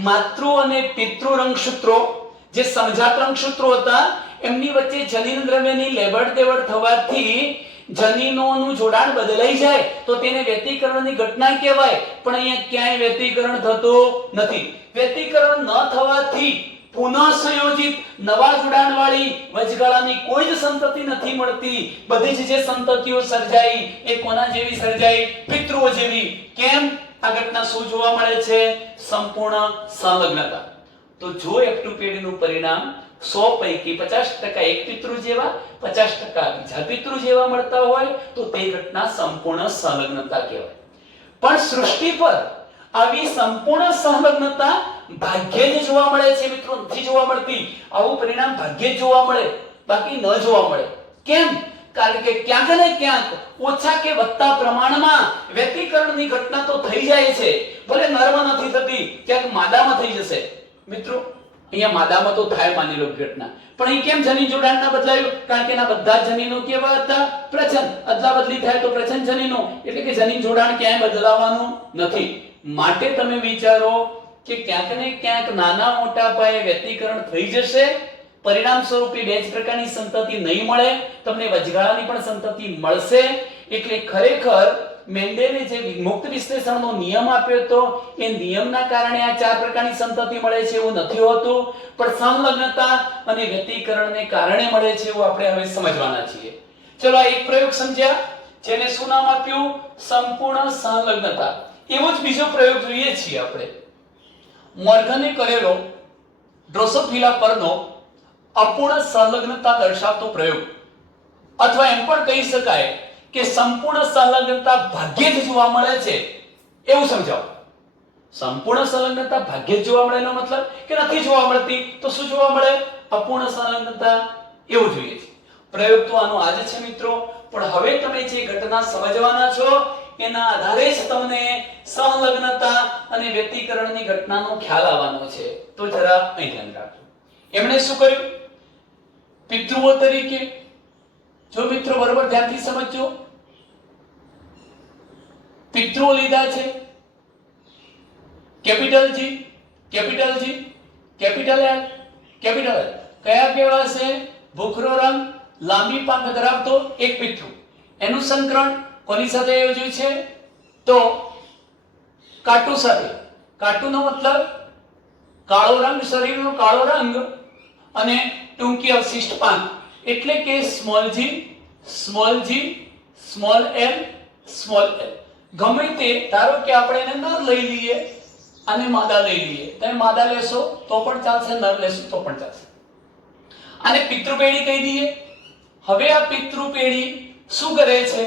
માતૃ અને પિતૃ રંગસૂત્રો જે સમજાત રંગસૂત્રો હતા એમની વચ્ચે જનીન દ્રવ્યની લેવડ દેવડ થવાથી જનીનોનું જોડાણ બદલાઈ જાય તો તેને વ્યતિકરણની ઘટના કહેવાય. પણ અહીંયા ક્યાંય વ્યતિકરણ થતું નથી. વ્યતિકરણ ન થવાથી પુનઃ સંયોજિત નવા જોડાણવાળી વચગાળાની કોઈ જ સંતતિ નથી મળતી. બધી જ જે સંતતિઓ સર્જાઈ એ કોના જેવી સર્જાઈ? પિતૃઓ જેવી. કેમ? આ ઘટના શું જોવા મળે છે? સંપૂર્ણ સંલગ્નતા. તો જો F2 પેઢીનું પરિણામ 100 પૈકી 50% એક પિતૃ જેવા, 50% બીજા પિતૃ જેવા મળતા હોય તો તે ઘટના સંપૂર્ણ સંલગ્નતા કહેવાય. પણ સૃષ્ટિ પર આવી સંપૂર્ણ સંલગ્નતા ભાગ્યે જ જોવા મળે છે મિત્રો, નથી જોવા મળતી. આવું પરિણામ ભાગ્યે જ જોવા મળે, બાકી ન જોવા મળે. કેમ? કારણ કે ક્યાંક ને ક્યાંક ઓછા કે વધતા પ્રમાણમાં વ્યતિકરણની ઘટના તો થઈ જાય છે. ભલે નરમાં નથી થતી, ક્યાંક માદામાં થઈ જશે. મિત્રો અહીંયા માદામાં તો થાય માની લો ઘટના, પણ અહીં કેમ જનીન જોડાણ ના બદલાયું? કારણ કે એના બધા જનીનો કેવા હતા? પ્રચન. અદલા બદલી થાય તો પ્રચન જનીનો, એટલે કે જનીન જોડાણ ક્યાંય બદલાવાનું નથી. માટે તમે વિચારો કે ક્યાંક ને ક્યાંક નાના મોટા પાયે વ્યતિકરણ થઈ જશે. પરિણામ સ્વરૂપે બે જ પ્રકારની સંતતિ નહીં મળે, તમને વચગાળાની પણ સંતતિ મળશે. એટલે ખરેખર મેન્ડેલે જે મુક્ત વિશ્લેષણનો નિયમ આપ્યો હતો એ નિયમના કારણે આ ચાર પ્રકારની સંતતિ મળે છે એવું નથી હોતું, પણ સંલગ્નતા અને વ્યતિકરણને કારણે મળે છે એવું આપણે હવે સમજવાના છીએ. ચલો આ એક પ્રયોગ સમજ્યા, જેને શું નામ આપ્યું? સંપૂર્ણ સંલગ્નતા. એવો જ બીજો પ્રયોગ જોઈએ છીએ આપણે. મોર્ગને કરેલો ડ્રોસોફિલા પરનો અપૂર્ણ સંલગ્નતા દર્શાવતો પ્રયોગ, અથવા એમ પણ કહી શકાય કે સંપૂર્ણ સંલગ્નતા ભાગ્યે જ જોવા મળે છે એવું સમજાવો. સંપૂર્ણ સંલગ્નતા ભાગ્યે જ જોવા મળે એનો મતલબ કે નથી જોવા મળતી. તો શું જોવા મળે? અપૂર્ણ સંલગ્નતા એવું જોઈએ છે. પ્રયોગ તો આનો આજ છે મિત્રો, પણ હવે તમે જે ઘટના સમજવાના છો એના આધારે જ તમને સંલગ્નતા અને વ્યતિકરણની ઘટનાનો ખ્યાલ આવવાનો છે. તો જરા અહીં ધ્યાન રાખજો. એમણે શું કર્યું? પિતૃઓ તરીકે, જો મિત્રો બરોબર ધ્યાનથી સમજજો, પિતૃઓ લીધા છે capital G, capital G, capital L, capital L. કયા કેવા છે? ભૂખરો રંગ, લાંબી પાંખ ધરાવતો એક પિતૃ. એનું સંકરણ કોની સાથે યોજ્યું છે? તો કાટુ સાથે. કાટુનો મતલબ કાળો રંગ, શરીરનો કાળો રંગ અને ટૂંકી અવશિષ્ટ પાંખ, એટલે કે small g, small g, small l, small l. ગમે તે, ધારો કે આપણે એને નર લઈ લઈએ અને માદા લઈ લઈએ. તમે માદા લેશો તો પણ ચાલશે, નર લેશો તો પણ ચાલશે. આને પિતૃ પેઢી કહી દઈએ. હવે આ પિતૃ પેઢી શું કરે છે?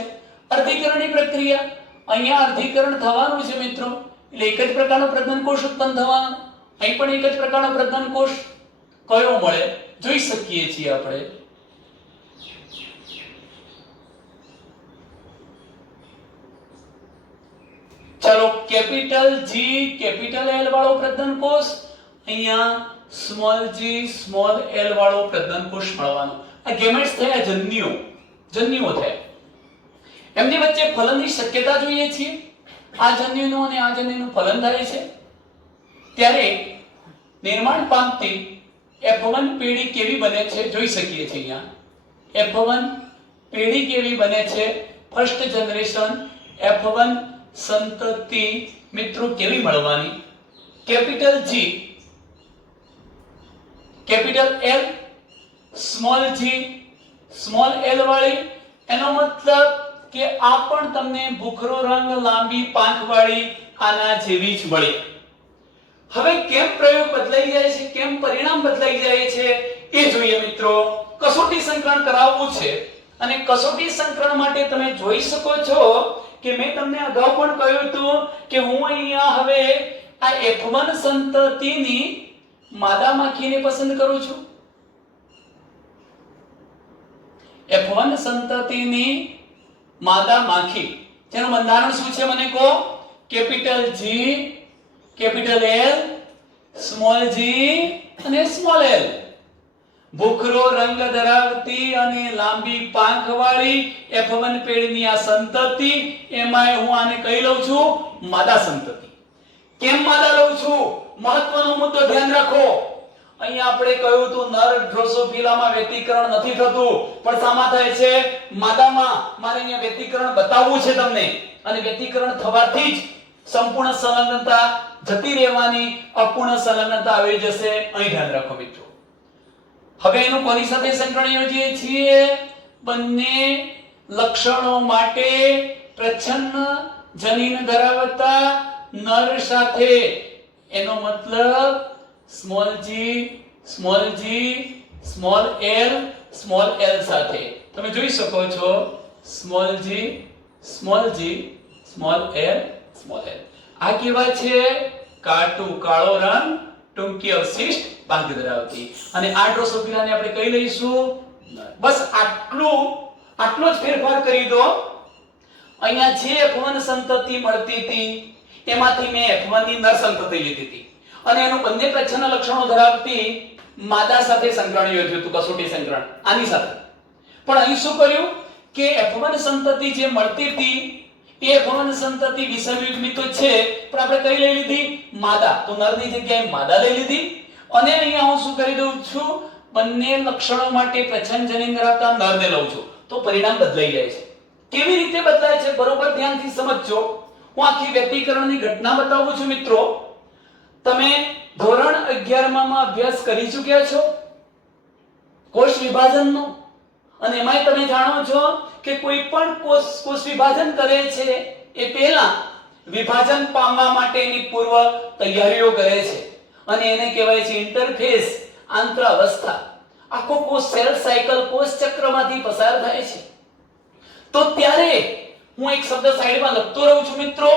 અર્ધીકરણની પ્રક્રિયા. અહીંયા અર્ધીકરણ થવાનું છે મિત્રો, એટલે એક જ પ્રકારનો પ્રજનનકોષ ઉત્પન્ન થવાનો. અહીં પણ એક જ પ્રકારનો પ્રજનનકોષ કયો મળે જોઈ શકીએ છીએ આપણે. ચલો કેપિટલ G, કેપિટલ L વાળો પ્રજનનકોષ, અહીંયા સ્મોલ g, સ્મોલ l વાળો પ્રજનનકોષ મળવાનો. આ ગેમેટ્સ થયા, જન્યુઓ થયા. એમની વચ્ચે ફલનની શક્યતા જોઈએ છીએ. આ જન્યુનું અને આ જન્યુનું ફલન થાય છે ત્યારે નિર્માણ પામતી F1 પેઢી કેવી બને છે જોઈ શકીએ છીએ. અહીંયા F1 પેઢી કેવી બને છે? ફર્સ્ટ જનરેશન F1 સંતતિ મિત્રો કેવી મળવાની? Capital G, capital L, small g, small l વાળી. એનો મતલબ કે આ પણ તમને ભૂખરો રંગ, લાંબી પાંખ વાળી આના જેવી જ મળી. હવે કેમ પ્રયોગ બદલાઈ જાય છે, કેમ પરિણામ બદલાઈ જાય છે એ જોઈએ મિત્રો. કસોટી સંકલન કરાવવું છે અને કસોટી સંકરણ માટે તમે જોઈ શકો છો કે મેં તમને અગાઉ પણ કહ્યું હતું કે હું અહીંયા હવે આ F1 સંતતિની માદા માખીને પસંદ કરું છું. F1 સંતતિની માદા માખી જેનું બંધારણ શું છે મને કહો. Capital G, capital L, small g અને સ્મોલ l. ભૂખરો રંગ ધરાવતી અને લાંબી પાંખવાળી F1 પેઢીની આ સંતતિ, એમાં હું આને કઈ લઉં છું? માદા સંતતિ. કેમ માદા લઉં છું? મહત્વનો મુદ્દો ધ્યાન રાખો. અહીંયા આપણે કહ્યું હતું નર ડ્રોસોફિલામાં વ્યતિકરણ નથી થતું, પણ શામાં થાય છે? માદામાં. મારે અહીંયા વ્યતિકરણ બતાવવું છે તમને, અને વ્યતિકરણ થવાથી જ સંપૂર્ણ સંલગ્નતા જતી રહેવાની, અપૂર્ણ સંલગ્નતા આવી જશે. અહીં ધ્યાન રાખો મિત્રો. હવે એનું કોની સાથે સંકરણ યોજીએ છીએ? બંને લક્ષણો માટે પ્રચ્છન્ન જનીન ધરાવતા નર સાથે. એનો મતલબ small g, small g, small l, small l સાથે. તમે જોઈ શકો છો small g, small g, small l, small l. આ કેવા છે? કાટુ કાળો રંગ, ટૂંકી અવશિષ્ટ પાંખ ધરાવતી. અને આ ડ્રોસોફિલાને આપણે કઈ લઈશું? બસ આટલો જ ફેરફાર કરી દો. અહીંયા જે F1 સંતતિ મળતી હતી એમાંથી મેં F1 ની નર સંતતિ લીધી હતી, અને એનું બંને પ્રચ્છન્ન લક્ષણો ધરાવતી માદા સાથે સંકરણ યોજ્યું હતું, કસોટી સંકરણ આની સાથે. પણ અહીં શું કર્યું કે F1 સંતતિ જે મળતી હતી એ F1 સંતતિ વિષમયુગ્મિત છે, પણ આપણે કઈ લઈ લીધી? માદા. તો નરની જગ્યાએ માદા લઈ લીધી. અને અહીંયા હું શું કરી દઉં છું? બંને લક્ષણો માટે પ્રચ્છન્ન જનીન ધરાવતા નરને લઉં છું, તો પરિણામ બદલાઈ જાય છે. કેવી રીતે બદલાય છે? બરોબર ધ્યાનથી સમજજો. હું આખી વ્યક્તિકરણની ઘટના બતાવું છું મિત્રો. તમે ધોરણ 11 માં અભ્યાસ કરી ચૂક્યા છો કોષ વિભાજનનો, અને એમાંય તમે જાણો છો કે કોઈ પણ કોષ વિભાજન કરે છે એ પહેલા વિભાજન પામવા માટેની પૂર્વ તૈયારીઓ કરે છે, અને એને કહેવાય છે ઇન્ટરફેસ, આંતરાવસ્થા. આખો કોષ સેલ સાયકલ કોષ ચક્રમાંથી પસાર થાય છે. તો ત્યારે હું એક શબ્દ સાઈડમાં લખતો રહું છું મિત્રો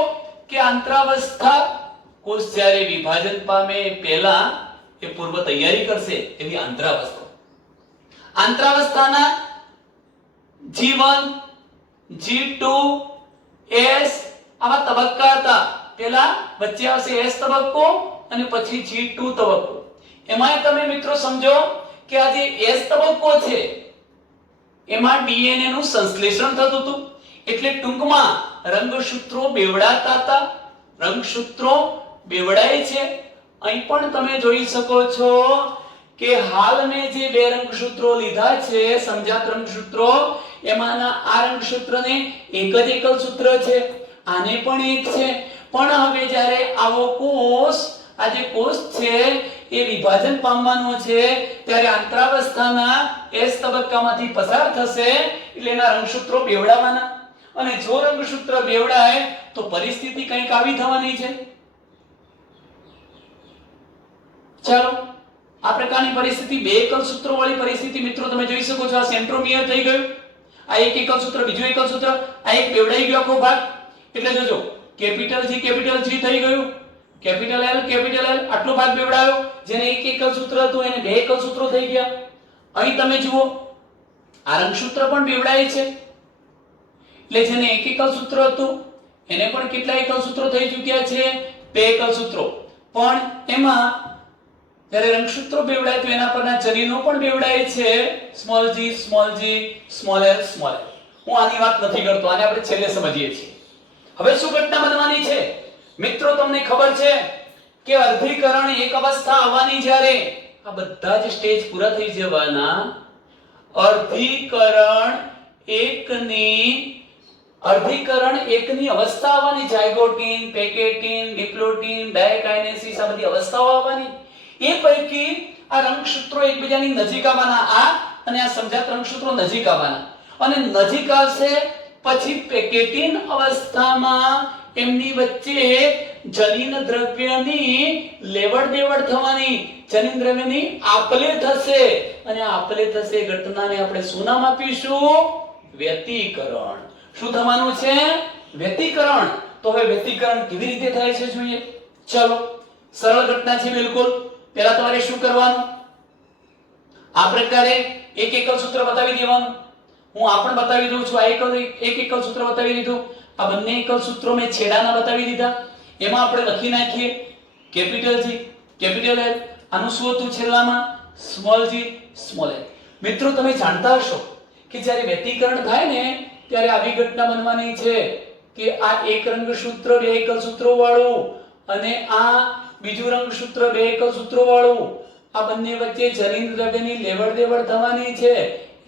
કે આંતરાવસ્થા. કોષ જ્યારે વિભાજન પામે પહેલા એ પૂર્વ તૈયારી કરશે એવી આંતરાવસ્થા. આંતરાવસ્થાના G1, G2, S આવા તબક્કા હતા. પહેલા વચ્ચે આવશે S તબક્કો અને પછી G2 તબક્કો. એમાં તમે મિત્રો સમજો કે આ જે S તબક્કો છે એમાં DNA નું સંશ્લેષણ થતું હતું, એટલે ટૂંકમાં રંગસૂત્રો બેવડાતા હતા. રંગસૂત્રો બેવડાય છે. અહીં પણ તમે જોઈ શકો છો કે હાલ મેં જે બે રંગસૂત્રો લીધા છે, સમજાત રંગસૂત્રો, એમાંના આ રંગસૂત્રને એક જ એકલ સૂત્ર છે, આને પણ એક છે. પણ હવે જ્યારે આવો કોષ, આ જે કોષ છે એ વિભાજન પામવાનો છે, ત્યારે આંતરાવસ્થાના S તબક્કામાંથી પસાર થશે, એટલે એના રંગસૂત્રો બેવડાવવાના. અને જો રંગસૂત્ર બેવડાય તો પરિસ્થિતિ કંઈક આવી થવાની છે. ચાલો, આ પ્રકારની પરિસ્થિતિ, બે એકલ સૂત્રો વાળી પરિસ્થિતિ મિત્રો તમે જોઈ શકો છો. આ સેન્ટ્રોમિયર થઈ ગયું, આ એક એકલ સૂત્ર, બીજું એકલ સૂત્ર, આ એક બેવડાઈ ગયો આખો ભાગ. એટલે જોજો કેપિટલ G થઈ ગયું, કેપિટલ L આટલો ભાગ બેવડાયો. જેને એક એકલ સૂત્ર હતું એને બે એકલ સૂત્રો થઈ ગયા. અહીં તમે જુઓ આ રંગસૂત્ર પણ બેવડાય છે, એટલે જેને એક એકલ સૂત્ર હતું એને પણ કેટલા એકલ સૂત્રો થઈ ચૂક્યા છે? બે એકલ સૂત્રો. પણ એમાં જ્યારે રંગસૂત્રો બેવડાય તો એના પરના જનીનો પણ બેવડાય છે, small g, small l, small l. હું આની વાત નથી કરતો, આને આપણે છેલ્લે સમજીએ છીએ. હવે શું ઘટના બનવાની છે મિત્રો? તમને ખબર છે કે અર્ધીકરણ એક અવસ્થા આવવાની, જ્યારે આ બધા જ સ્ટેજ પૂરા થઈ જવાના. અર્ધીકરણ એકની અવસ્થા આવવાની. ઝાયગોટિન, પેકેટિન, ડિપ્લોટિન, ડાયકાઇનેસિસ, આ બધી અવસ્થાઓ આવવાની. એ પૈકી આ રંગસૂત્રો એકબીજાની નજીક આવવાના, આ અને આ સમજાત રંગસૂત્રો નજીક આવવાના. અને નજીક આવશે પછી પેકેટિન અવસ્થામાં એમની વચ્ચે જનીન દ્રવ્યની લેવડ દેવડ થવાની, જનીન દ્રવ્યની આપલે થશે. અને આપલે થશે ઘટનાને આપણે શું નામ આપીશું? વ્યતિકરણ. શું થવાનું છે? વ્યતિકરણ. તો હવે વ્યતિકરણ કેવી રીતે થાય છે જોઈએ. ચલો સરળ ઘટના છે બિલકુલ. પહેલા તમારે શું કરવાનું? આ પ્રકારે એક એકલ સૂત્ર બતાવી દેવાનું. હું આ પણ બતાવી દઉં છું. આ એક એકલ સૂત્ર બતાવી દીધું. આ બંને એકલ સૂત્રો મેં છેડાના બતાવી દીધા. એમાં આપણે લખી નાખીએ કેપિટલ G કેપિટલ L. આનું શું હતું છેલ્લામાં? Small g small l. મિત્રો તમે જાણતા હશો કે જ્યારે વ્યતિકરણ થાય ને ત્યારે આવી ઘટના બનવાની છે કે આ એક રંગસૂત્ર બે એકલ સૂત્રો વાળું અને આ બીજું રંગસૂત્ર બે એકલ સૂત્રો વાળું, આ બંને વચ્ચે જનીન દ્રવ્યની લેવડ દેવડ થવાની છે.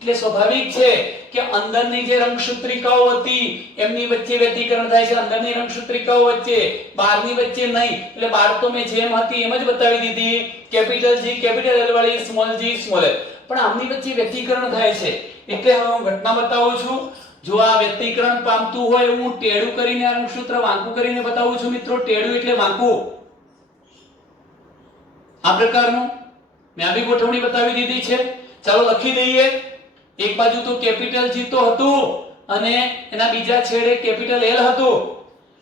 એટલે સ્વાભાવિક છે કે અંદરની જે રંગસૂત્રિકાઓ હતી એમની વચ્ચે વ્યતિકરણ થાય છે. અંદરની રંગસૂત્રિકાઓ વચ્ચે, બહારની વચ્ચે નહીં. એટલે બહાર તો મેં જેમ હતી એમ જ બતાવી દીધી, કેપિટલ G કેપિટલ L વાળી, સ્મોલ g સ્મોલ l. પણ આમની વચ્ચે વ્યતિકરણ થાય છે. એટલે હવે હું ઘટના બતાવું છું. જો આ વ્યતિકરણ પામતું હોય હું ટેડું કરીને આ રંગસૂત્ર વાંકું કરીને બતાવું છું મિત્રો. ટેડું એટલે વાંકું. આ પ્રકારનું મેં આવી ગોઠવણી બતાવી દીધી છે. ચાલો લખી દઈએ. એક બાજુ તો કેપિટલ G તો હતું અને એના બીજા છેડે કેપિટલ L હતું.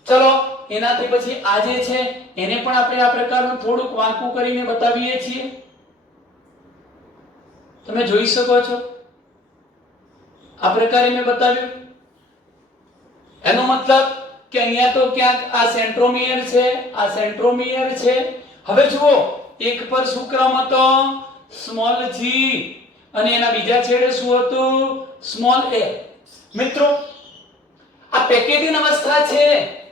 ચલો એનાથી પછી આ જે છે એને પણ આપણે આ પ્રકારનું થોડુંક વાંકું કરીને બતાવીએ છીએ. તમે જોઈ શકો છો આ પ્રકારે મેં બતાવ્યું. એનો મતલબ કે અહીંયા તો ક્યાંક આ સેન્ટ્રોમિયર છે, આ સેન્ટ્રોમિયર છે. હવે જુઓ એક પર શું ક્રમ હતો? સ્મોલ g અને એના બીજા છેડે શું હતું? Small a. મિત્રો આ પેકેટિન અવસ્થા છે.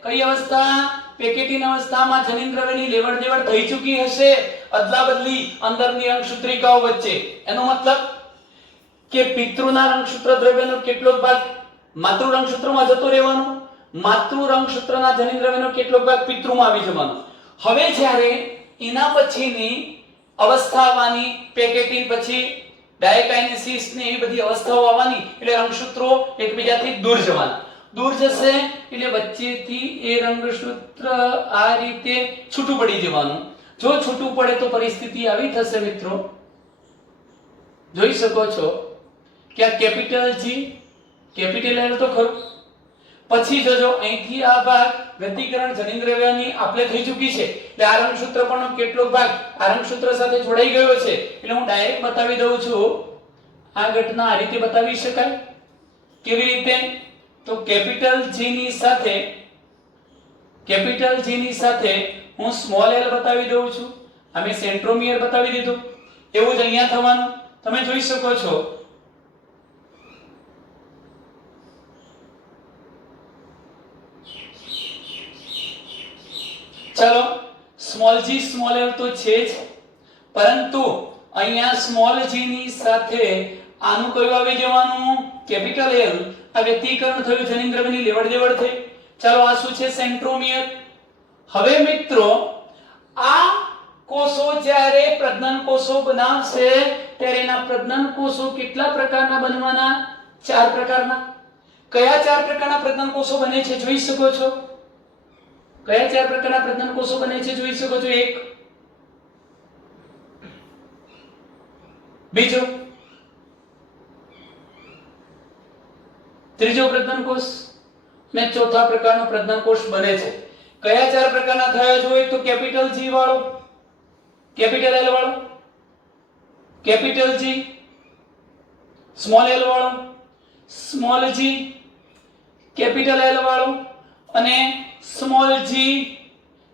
કઈ અવસ્થા? પેકેટિન અવસ્થામાં જનીન દ્રવ્યની લેવડ દેવડ થઈ ચૂકી હશે, અદલા બદલી અંદરની રંગસૂત્રિકાઓ વચ્ચે. એનો મતલબ કે પિતૃના રંગસૂત્ર દ્રવ્યનો કેટલોક ભાગ માતૃ રંગસૂત્રમાં જતો રહેવાનો, માતૃ રંગસૂત્રના જનીન દ્રવ્યનો કેટલોક ભાગ પિતૃમાં આવી જવાનો. હવે જ્યારે એના પછીની અવસ્થા આવવાની, પેકેટિન પછી ડાયકાઇનેસિસ ને એવી બધી અવસ્થાઓ આવવાની, એટલે રંગસૂત્રો એકબીજાથી દૂર જવાના. દૂર જશે એટલે વચ્ચેથી એ રંગસૂત્ર આ રીતે છૂટું પડી જવાનું. જો છૂટું પડે તો પરિસ્થિતિ આવી થશે મિત્રો. જોઈ શકો છો કે આ કેપિટલ G કેપિટલ L તો ખરું. પછી જોજો અહીંથી આ ભાગ વ્યતિકરણ જનીન દ્રવ્યની આપણે થઈ ચૂકી છે. એટલે આ રંગસૂત્ર પણ કેટલોક ભાગ આ રંગસૂત્ર સાથે જોડાઈ ગયો છે. એટલે હું ડાયરેક્ટ બતાવી દઉં છું. આ ઘટના આ રીતે બતાવી શકાય. કેવી રીતે? તો કેપિટલ G ની સાથે હું સ્મોલ l બતાવી દઉં છું. અમે સેન્ટ્રોમિયર બતાવી દીધું. એવું જ અહીંયા થવાનું. તમે જોઈ શકો છો. ચલો સ્મોલ g સ્મોલ l તો છે જ, પરંતુ અહીંયા સ્મોલ g ની સાથે આનું કયું આવી જવાનું? Capital L. આ વ્યતિકરણ થયું, જનીન દ્રવ્યની લેવડ દેવડ થઈ. ચાલો આ શું છે? સેન્ટ્રોમિયર. હવે મિત્રો આ કોષો જ્યારે પ્રજનન કોષો બનાવશે ત્યારે એના પ્રજનન કોષો કેટલા પ્રકારના બનવાના? 4 પ્રકારના. કયા 4 પ્રકારના પ્રજનન કોષો બને છે જોઈ શકો છો? કયા 4 પ્રકારના પ્રજનન કોષો બને છે જોઈ શકો છો? એક, બીજો, ત્રીજો પ્રજનન કોષ અને ચોથા પ્રકારનો પ્રજનન કોષ બને છે. કયા 4 પ્રકારના થયા જો? એક તો કેપિટલ G વાળો, કેપિટલ L વાળો, કેપિટલ G, સ્મોલ l વાળો, સ્મોલ g, કેપિટલ L વાળો અને સ્મોલ g,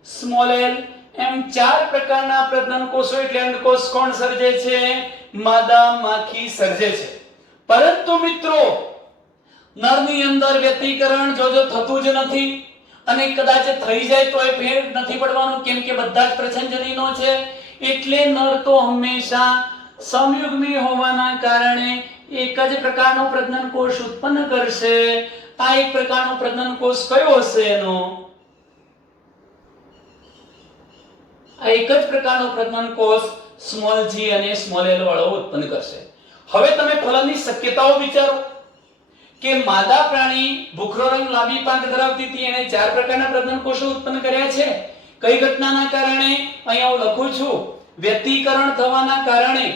સ્મોલ l. એમ 4 પ્રકારના પ્રજનન કોષો એટલે અંડકોષ કોણ સર્જે છે? માદા માખી સર્જે છે. પરંતુ મિત્રો નરની અંદર વ્યતિકરણ જોજો થતું જ નથી અને કદાચ થઈ જાય તો એ ફેર નથી પડવાનું, કેમ કે બધા જ પ્રછંજનીનો છે. એટલે નર તો હંમેશા સમયુગ્મી હોવાના કારણે એક જ પ્રકારનો પ્રજનન કોષ ઉત્પન્ન કરશે. આ એક પ્રકારનો પ્રજનન કોષ કયો હશે? એનો આ એક જ પ્રકારનો પ્રજનન કોષ સ્મોલ g અને સ્મોલ l વાળો ઉત્પન્ન કરશે. હવે તમે ફલનની શક્યતાઓ વિચારો કે માદા પ્રાણી ભૂખરો રંગ લાંબી પાંખ ધરાવતી હતી, એને 4 પ્રકારના પ્રજનન કોષો ઉત્પન્ન કર્યા છે. કઈ ઘટનાના કારણે? અહીંયા હું લખું છું વ્યતિકરણ થવાના કારણે.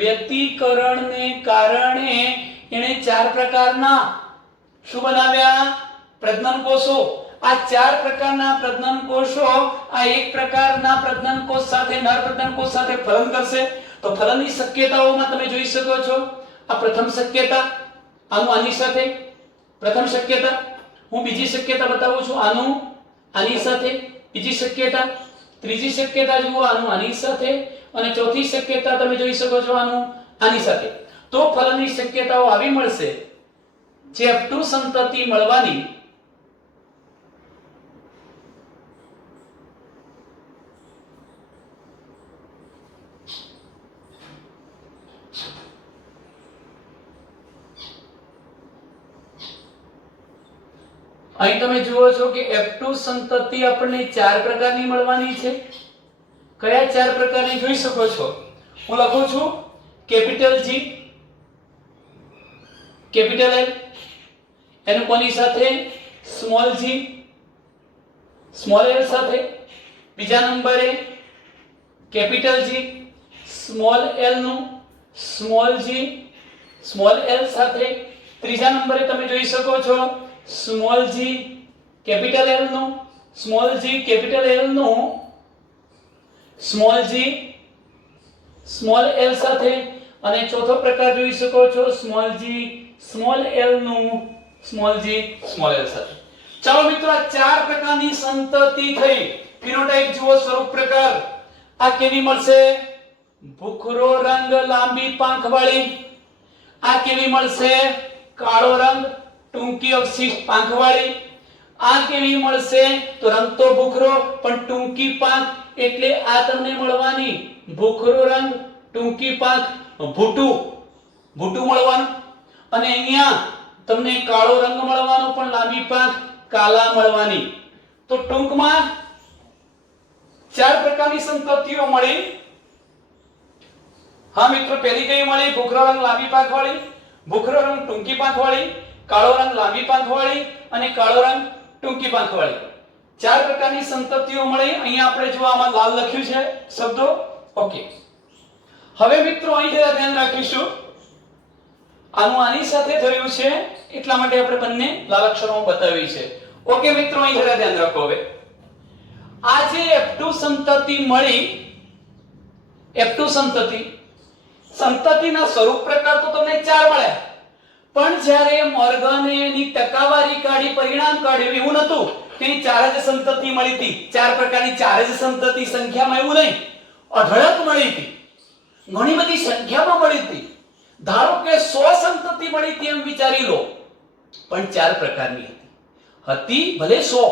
વ્યતિકરણને કારણે એણે 4 પ્રકારના શું બનાવ્યા? પ્રજનન કોષો. આ 4 પ્રકારના પ્રજનન કોષો આ એક પ્રકારના પ્રજનન કોષ સાથે નર પ્રજનન કોષ સાથે ફલન કરશે. તો ફલનની શક્યતાઓમાં તમે જોઈ શકો છો આ પ્રથમ શક્યતા આનું આની સાથે, પ્રથમ શક્યતા. હું બીજી શક્યતા બતાવું છું, આનું આની સાથે, બીજી શક્યતા, ત્રીજી શક્યતા જુઓ આનું આની સાથે, અને ચોથી શક્યતા તમે જોઈ શકો છો આનું આની સાથે. તો ફલનની શક્યતાઓ આવી મળશે જે F2 સંતતિ મળવાની અહીં તમે જુઓ છો કે F2 સંતતિ આપણને 4 પ્રકારની મળવાની છે. કયા 4 પ્રકારની જોઈ શકો છો? હું લખું છું કેપિટલ G, કેપિટલ L, એનું કોની સાથે? સ્મોલ g, સ્મોલ l સાથે. બીજા નંબરે કેપિટલ G, સ્મોલ l નું સ્મોલ g, સ્મોલ l સાથે. ત્રીજા નંબરે તમે જોઈ શકો છો સ્મોલ g કેપિટલ L નું સ્મોલ g કેપિટલ L નું સ્મોલ g સ્મોલ l સાથે. અને ચોથો પ્રકાર જોઈ શકો છો સ્મોલ g સ્મોલ l નું સ્મોલ g સ્મોલ l સાથે. ચાલો મિત્રો, આ 4 પ્રકારની સંતતિ થઈ. ફિનોટાઇપ જુઓ, સ્વરૂપ પ્રકાર આ કેવી મળશે? ભૂખરો રંગ, લાંબી પાંખ વાળી. આ કેવી મળશે? કાળો રંગ, ટૂંકી અવશિષ્ટ પાંખ વાળી. આ કેવી મળશે? તો રંગ તો ભૂખરો પણ ટૂંકી પાંખ, એટલે આ તમને મળવાની ભૂખરો રંગ, ટૂંકી પાંખ, ભૂટું ભૂટું મળવાનું. અને અહીંયા તમને કાળો રંગ મળવાનો પણ લાંબી પાંખ, કાલા મળવાની. તો ટૂંકમાં 4 પ્રકારની સંતતિઓ મળી. હા મિત્રો, પહેલી કઈ મળી? ભૂખરો રંગ, લાંબી પાંખ વાળી, ભૂખરો રંગ, ટૂંકી પાંખ વાળી, કાળો રંગ, લાંબી પાંખ વાળી, અને કાળો રંગ, ટૂંકી પાંખ વાળી. 4 પ્રકારની સંતતિઓ મળી. અહીંયા આપણે જો આમાં લાલ લખ્યું છે શબ્દો. ઓકે, હવે મિત્રો અહીં જરા ધ્યાન રાખીશું. આનું આની સાથે થયું છે એટલા માટે આપણે બંને લાલ અક્ષરોમાં બતાવી છે. ઓકે મિત્રો, અહીં જરા ધ્યાન રાખો. હવે આ જે F2 સંતતિ મળી, F2 સંતતિના સ્વરૂપ પ્રકાર તો તમને 4 મળ્યા, પણ જ્યારે મોર્ગને એની ટકાવારી કાઢી, પરિણામ કાઢ્યું, એવું નતું કે 4 જ સંતતિ મળી હતી. 4 પ્રકારની 4 જ સંતતિ સંખ્યામાં, એવું નહીં, અઢળક મળી હતી, ઘણી બધી સંખ્યામાં મળી હતી. ધારો કે 100 સંતતિ મળી હતી એમ વિચારી લો, પણ 4 પ્રકારની હતી. ભલે 100,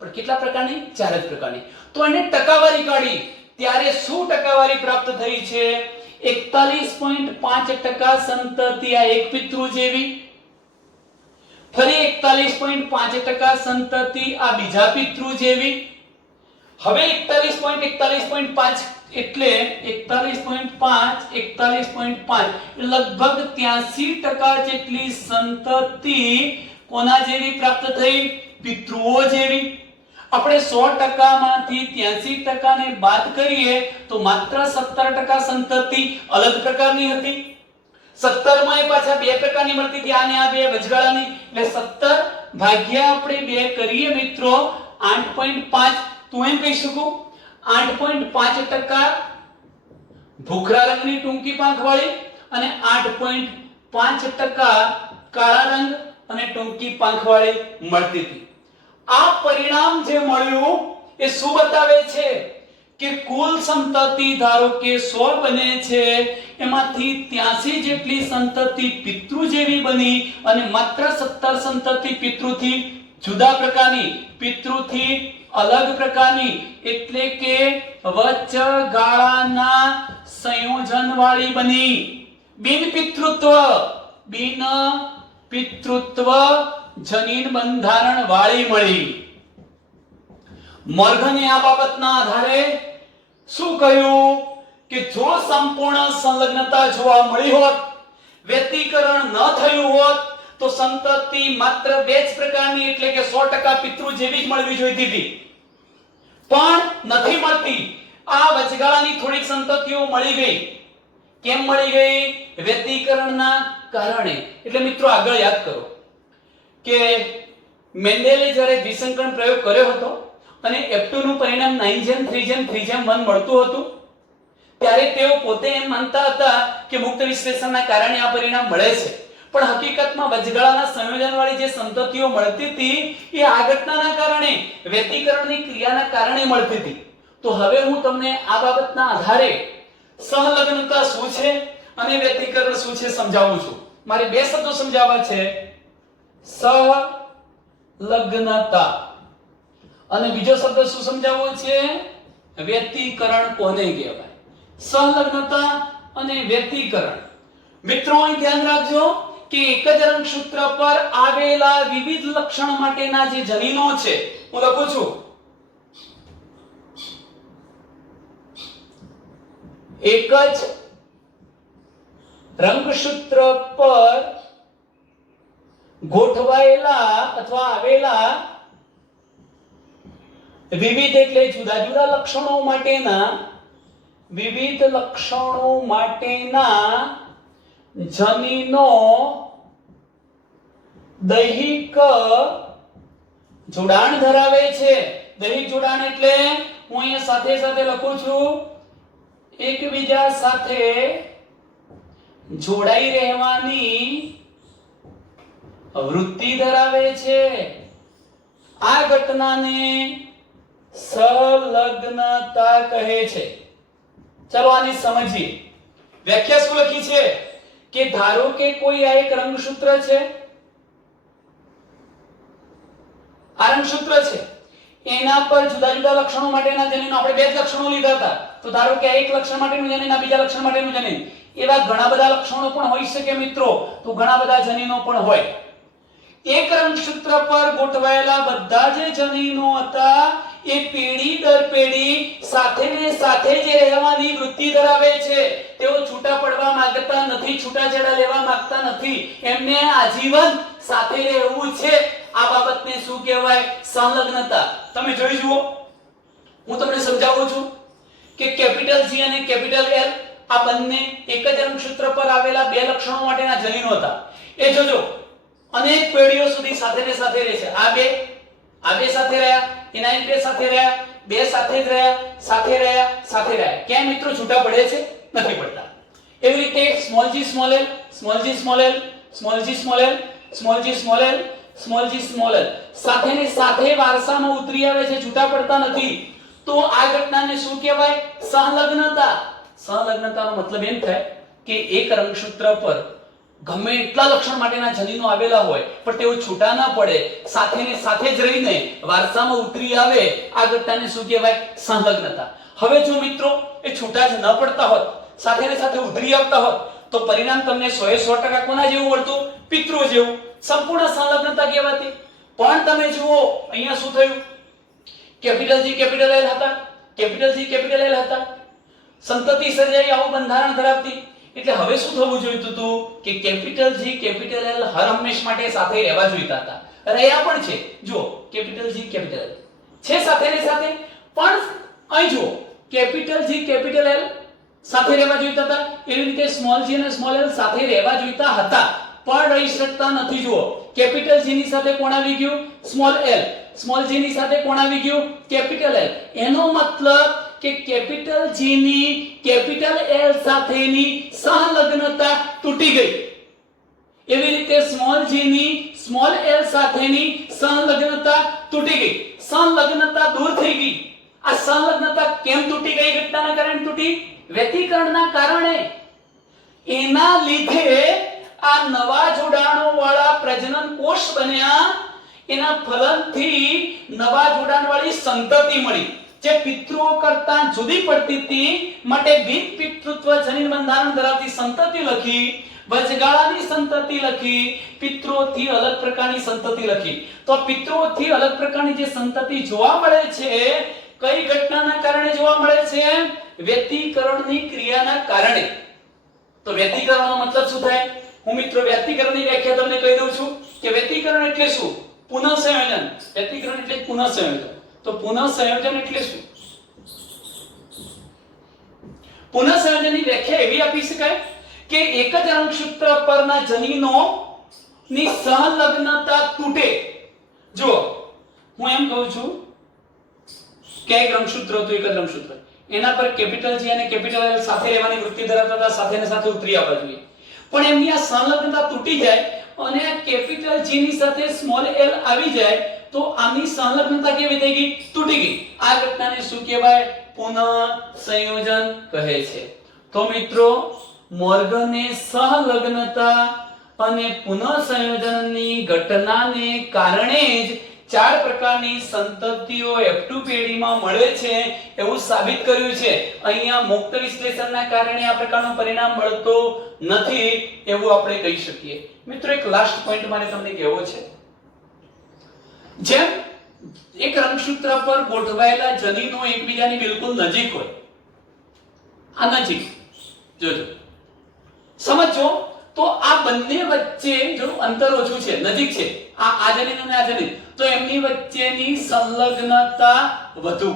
પણ કેટલા પ્રકારની? 4 જ પ્રકારની. તો એને ટકાવારી કાઢી ત્યારે શું ટકાવારી પ્રાપ્ત થઈ છે? 41.5% સંતતિ આ એક પિતૃ જેવી, ફરી 41.5% સંતતિ આ બીજા પિતૃ જેવી. હવે 41.5 એટલે 41.5 લગભગ 83% જેટલી સંતતિ કોના જેવી પ્રાપ્ત થઈ? પિતૃઓ જેવી. આપણે 100% માંથી 83% ને બાદ કરીએ તો માત્ર 17% સંતતિ અલગ પ્રકારની હતી. 17 માં પાછા 2 પ્રકારની મળતી હતી, આને આ 2 વચગાળાની, એટલે 17 ભાગ્યા આપણે 2 કરીએ મિત્રો 8.5. તો એમ કહી શકું 8.5% ભૂખરા રંગની ટૂંકી પાંખ વાળી અને 8.5% કાળા રંગ અને ટૂંકી પાંખ વાળી મળતી હતી. આ પરિણામ જે મળ્યું એ શું બતાવે છે કે કુલ સંતતિ ધારો કે 100 બને છે, એમાંથી 83 જેટલી સંતતિ પિતૃ જેવી બની અને માત્ર 17 સંતતિ પિતૃથી જુદા પ્રકારની, પિતૃથી અલગ પ્રકારની, એટલે કે વચગાળાના સંયોજન વાળી બની. બિન પિતૃત્વ જનીન બંધારણ વાળી મળી. મોર્ગને આ બાબતના આધારે શું કહ્યું કે જો સંપૂર્ણ સંલગ્નતા જોવા મળી હોત, વ્યતિકરણ ન થયું હોત, તો સંતતિ માત્ર 2 જ પ્રકારની એટલે કે 100% પિતૃ જેવી જ મળવી જોઈતી હતી, પણ નથી મળતી. આ વચગાળાની થોડીક સંતતિઓ મળી ગઈ. કેમ મળી ગઈ? વ્યતિકરણના કારણે. એટલે મિત્રો આગળ યાદ કરો કે મેન્ડેલે જ્યારે દ્વિસંકરણ પ્રયોગ કર્યો હતો અને F2 નું પરિણામ 9:3:3:1 મળતું હતું, ત્યારે તેઓ પોતે એમ માનતા હતા કે મુક્ત વિશ્લેષણના કારણે આ પરિણામ મળે છે. પણ હકીકતમાં વચગાળાના સંયોજનવાળી જે સંતતિઓ મળતી હતી એ આ ઘટનાના કારણે, વ્યતિકરણની ક્રિયાના કારણે મળતી હતી. તો હવે હું તમને આ બાબતના આધારે સહલગ્નતા શું છે અને વ્યતિકરણ શું છે સમજાવું છું. મારે બે શબ્દો સમજાવવા છે, સહલગ્નતા અને બીજો શબ્દ શું સમજાવવો છે, વ્યતિકરણ કોને કહેવાય. સહલગ્નતા અને વ્યતિકરણ. મિત્રો અહીં ધ્યાન રાખજો કે એક જ રંગસૂત્ર પર આવેલા વિવિધ લક્ષણ માટેના જે જનીનો છે, હું લખું છું, એક જ રંગસૂત્ર પર ગોઠવાયેલા અથવા આવેલા વિવિધ એટલે જુદા જુદા લક્ષણો માટેના, વિવિધ લક્ષણો માટેના જનીનો દૈહિક જોડાણ ધરાવે છે. દૈહિક જોડાણ એટલે હું અહીંયા સાથે સાથે લખું છું, એકબીજા સાથે જોડાઈ રહેવાની વૃત્તિ ધરાવે છે. આ ઘટનાને સહલગ્નતા કહે છે. ચલો આને સમજીએ. વ્યાખ્યા શું લખી છે કે ધારો કે કોઈ આ એક રંગસૂત્ર છે, આ રંગસૂત્ર છે, એના પર જુદા જુદા લક્ષણો માટેના જનીનો, આપણે બે જ લક્ષણો લીધા હતા, તો ધારો કે આ એક લક્ષણ માટેનું જનીન, આ બીજા લક્ષણ માટેનું જનીન, એવા ઘણા બધા લક્ષણો પણ હોઈ શકે મિત્રો. તો ઘણા બધા જનીનો પણ હોય. એક રંગસૂત્ર પર ગોઠવાયેલા બધા જે જનીનો હતા એ પેઢી દર પેઢી સાથે ને સાથે જ રહેવાની વૃત્તિ ધરાવે છે. તેઓ છૂટા પડવા માંગતા નથી, છૂટાછેડા લેવા માંગતા નથી, એમને આજીવન સાથે રહેવું છે. આ બાબતને શું કહેવાય, સંલગ્નતા. તમે જોઈ જુઓ, હું તમને સમજાવું છું કે કેપિટલ G અને કેપિટલ L આ બંને એક જ રંગસૂત્ર પર આવેલા બે લક્ષણો માટેના જનીનો હતા. એ જોજો અનેક પેઢીઓ સુધી સાથે ને સાથે રહે છે. આ બે સાથે રહ્યા, એના એક બે સાથે રહ્યા, બે સાથે જ રહ્યા, સાથે રહ્યા, સાથે રહ્યા. ક્યાં મિત્રો છૂટા પડે છે? નથી પડતા. એવી રીતે small g small l, small g small l, small g small l, small g small l, small g small l સાથે ને સાથે વારસામાં ઉતરી આવે છે, છૂટા પડતા નથી. તો આ ઘટનાને શું કહેવાય, સહલગ્નતા. સહલગ્નતાનો મતલબ એમ થાય કે એક રંગસૂત્ર પર ગમે એટલા લક્ષણ માટેના જનીનો આવેલા હોય પણ તેઓ છૂટા ના પડે, સાથે ને સાથે જ રહીને વારસામાં ઉતરી આવે. આ ઘટનાને શું કહેવાય, સહલગ્નતા. હવે જો મિત્રો એ છૂટા જ ન પડતા હોત, સાથે ને સાથે ઉતરી આવતા હોત, તો પરિણામ તમને 100% કોના જેવું મળતું, પિતૃ જેવું. સંપૂર્ણ સહલગ્નતા કહેવાતી. પણ તમે જુઓ અહીંયા શું થયું, કેપિટલ G કેપિટલ L હતા, કેપિટલ G કેપિટલ L હતા, સંતતિ સર્જાઈ આવું બંધારણ ધરાવતી. એટલે હવે શું થવું જોઈતું હતું કે કેપિટલ G કેપિટલ L હર હંમેશ માટે સાથે રહેવા જોઈતા હતા. રહ્યા પણ છે. જુઓ કેપિટલ G કેપિટલ L છે સાથે ને સાથે, પણ અહીં જુઓ કેપિટલ G કેપિટલ L સાથે રહેવા જોઈતા હતા. એવી રીતે સ્મોલ g અને સ્મોલ l સાથે રહેવા જોઈતા હતા પણ રહી શકતા નથી. જુઓ કેપિટલ G ની સાથે કોણ આવી ગયું, સ્મોલ l. સ્મોલ g ની સાથે કોણ આવી ગયું, કેપિટલ L. એનો મતલબ કે કેપિટલ G ની કેપિટલ L સાથેની સહલગ્નતા તૂટી ગઈ. એવી રીતે સ્મોલ g ની સ્મોલ l સાથેની સહલગ્નતા તૂટી ગઈ, સહલગ્નતા દૂર થઈ ગઈ. આ સહલગ્નતા કેમ તૂટી ગઈ, ઘટનાના કારણે તૂટી, વ્યતિકરણના કારણે. એના લીધે આ નવા જોડાણો વાળા પ્રજનન કોષ બન્યા. એના ફલનથી નવા જોડાણ વાળી સંતતિ મળી જે પિતૃઓ કરતા જુદી પડતી હતી. માટે બિન પિતૃત્વ જનીન બંધારણ ધરાવતી સંતતિ લખી, વચગાળાની સંતતિ લખી, પિતૃઓથી અલગ પ્રકારની સંતતિ લખી. તો પિતૃઓથી અલગ પ્રકારની જે સંતતિ જોવા મળે છે, કઈ ઘટનાના કારણે જોવા મળે છે, વ્યતિકરણની ક્રિયાના કારણે. તો વ્યતિકરણનો મતલબ શું થાય, હું મિત્રો વ્યતિકરણની વ્યાખ્યા તમને કહી દઉં છું કે વ્યતિકરણ એટલે શું, પુનઃસંયોજન. વ્યતિકરણ એટલે પુનઃસંયોજન. તો પુનઃસંયોજન એટલે શું, પુનઃસંયોજનની વ્યાખ્યા એવી આપી શકાય કે એક જ રંગસૂત્ર પરના જનીનો ની સહલગ્નતા તૂટે. જો હું એમ કહું છું કે એક રંગસૂત્ર હતું, એક જ રંગસૂત્ર, એના પર કેપિટલ G અને કેપિટલ L સાથે રહેવાની વૃત્તિ ધરાવતા હતા, સાથે ને સાથે ઉતરી આવવા જોઈએ. પણ એમની આ સંલગ્નતા તૂટી જાય અને આ કેપિટલ G ની સાથે સ્મોલ l આવી જાય તો આની સંલગ્નતા કેવી થઈ ગઈ? તૂટી ગઈ. આ ઘટનાને શું કહેવાય? પુનઃસંયોજન કહે છે. તો મિત્રો મોર્ગને સહલગ્નતા અને પુનઃસંયોજનની ઘટનાને કારણે જ 4 પ્રકારની સંતતિઓ F2 પેઢીમાં મળે છે એવું સાબિત કર્યું છે. અહીંયા મુક્ત વિશ્લેષણના કારણે આ પ્રકારનું પરિણામ મળતું નથી એવું આપણે કહી શકીએ. મિત્રો એક લાસ્ટ પોઈન્ટ મારે તમને કહેવો છે. જેમ એક રંગસૂત્ર પર ગોઠવાયેલા જનીનો એકબીજાની બિલકુલ નજીક હોય, આ નજીક જોજો, સમજો તો આ બંને વચ્ચે જો અંતર ઓછું છે, નજીક છે, આ જનીન અને આ જનીન, તો એમની વચ્ચેની સંલગ્નતા વધુ,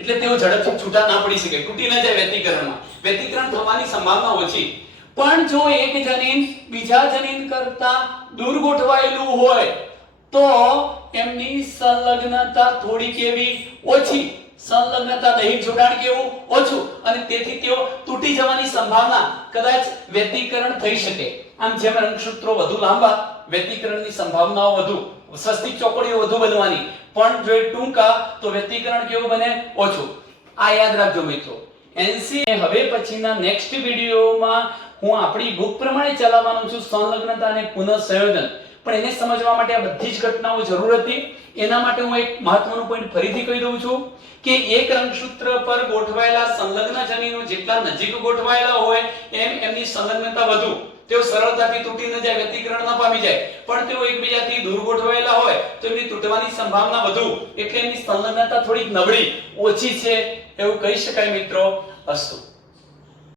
એટલે તેઓ ઝડપથી છૂટા ના પડી શકે, તૂટી ન જાય વ્યતિકરણમાં. વ્યતિકરણ થવાની સંભાવના ઓછી. પણ જો એક જનીન બીજા જનીન કરતા દૂર ગોઠવાયેલું હોય તો એમની સંલગ્નતા થોડી કેવી? ઓછી. સંલગ્નતા દૈહિક જોડાણ કેવું? ઓછું, અને તેથી તેઓ તૂટી જવાની સંભાવના, કદાચ વ્યતિકરણ થઈ શકે. આમ જેમ રંગસૂત્રો વધુ લાંબા, વ્યતિકરણની સંભાવનાઓ વધુ, સસ્તી ચોકડીઓ વધુ બનવાની, પણ જો ટૂંકા તો વ્યતિકરણ કેવું બને? ઓછું. આ યાદ રાખજો મિત્રો. NCA હવે પછીના નેક્સ્ટ વિડિયોમાં હું આપણી બુક પ્રમાણે ચલાવવાનો છું સંલગ્નતા અને પુનઃસંયોજન. પણ એને સમજવા માટે આ બધી જ ઘટનાઓ જરૂર હતી. એના માટે હું એક મહત્વનું પોઈન્ટ ફરીથી કહી દઉં છું કે એક રંગસૂત્ર પર ગોઠવાયેલા સંલગ્ન જનીનો જેટલા નજીક ગોઠવાયેલા હોય એમ એમની સંલગ્નતા વધુ, તેઓ સરળતાથી તૂટી ન જાય, વ્યતિકરણ ન પામી જાય. પણ તેઓ એકબીજાથી દૂર ગોઠવાયેલા હોય તો એમની તૂટવાની સંભાવના વધુ, એટલે એમની સંલગ્નતા થોડીક નબળી, ઓછી છે એવું કહી શકાય મિત્રો. અસ્તુ.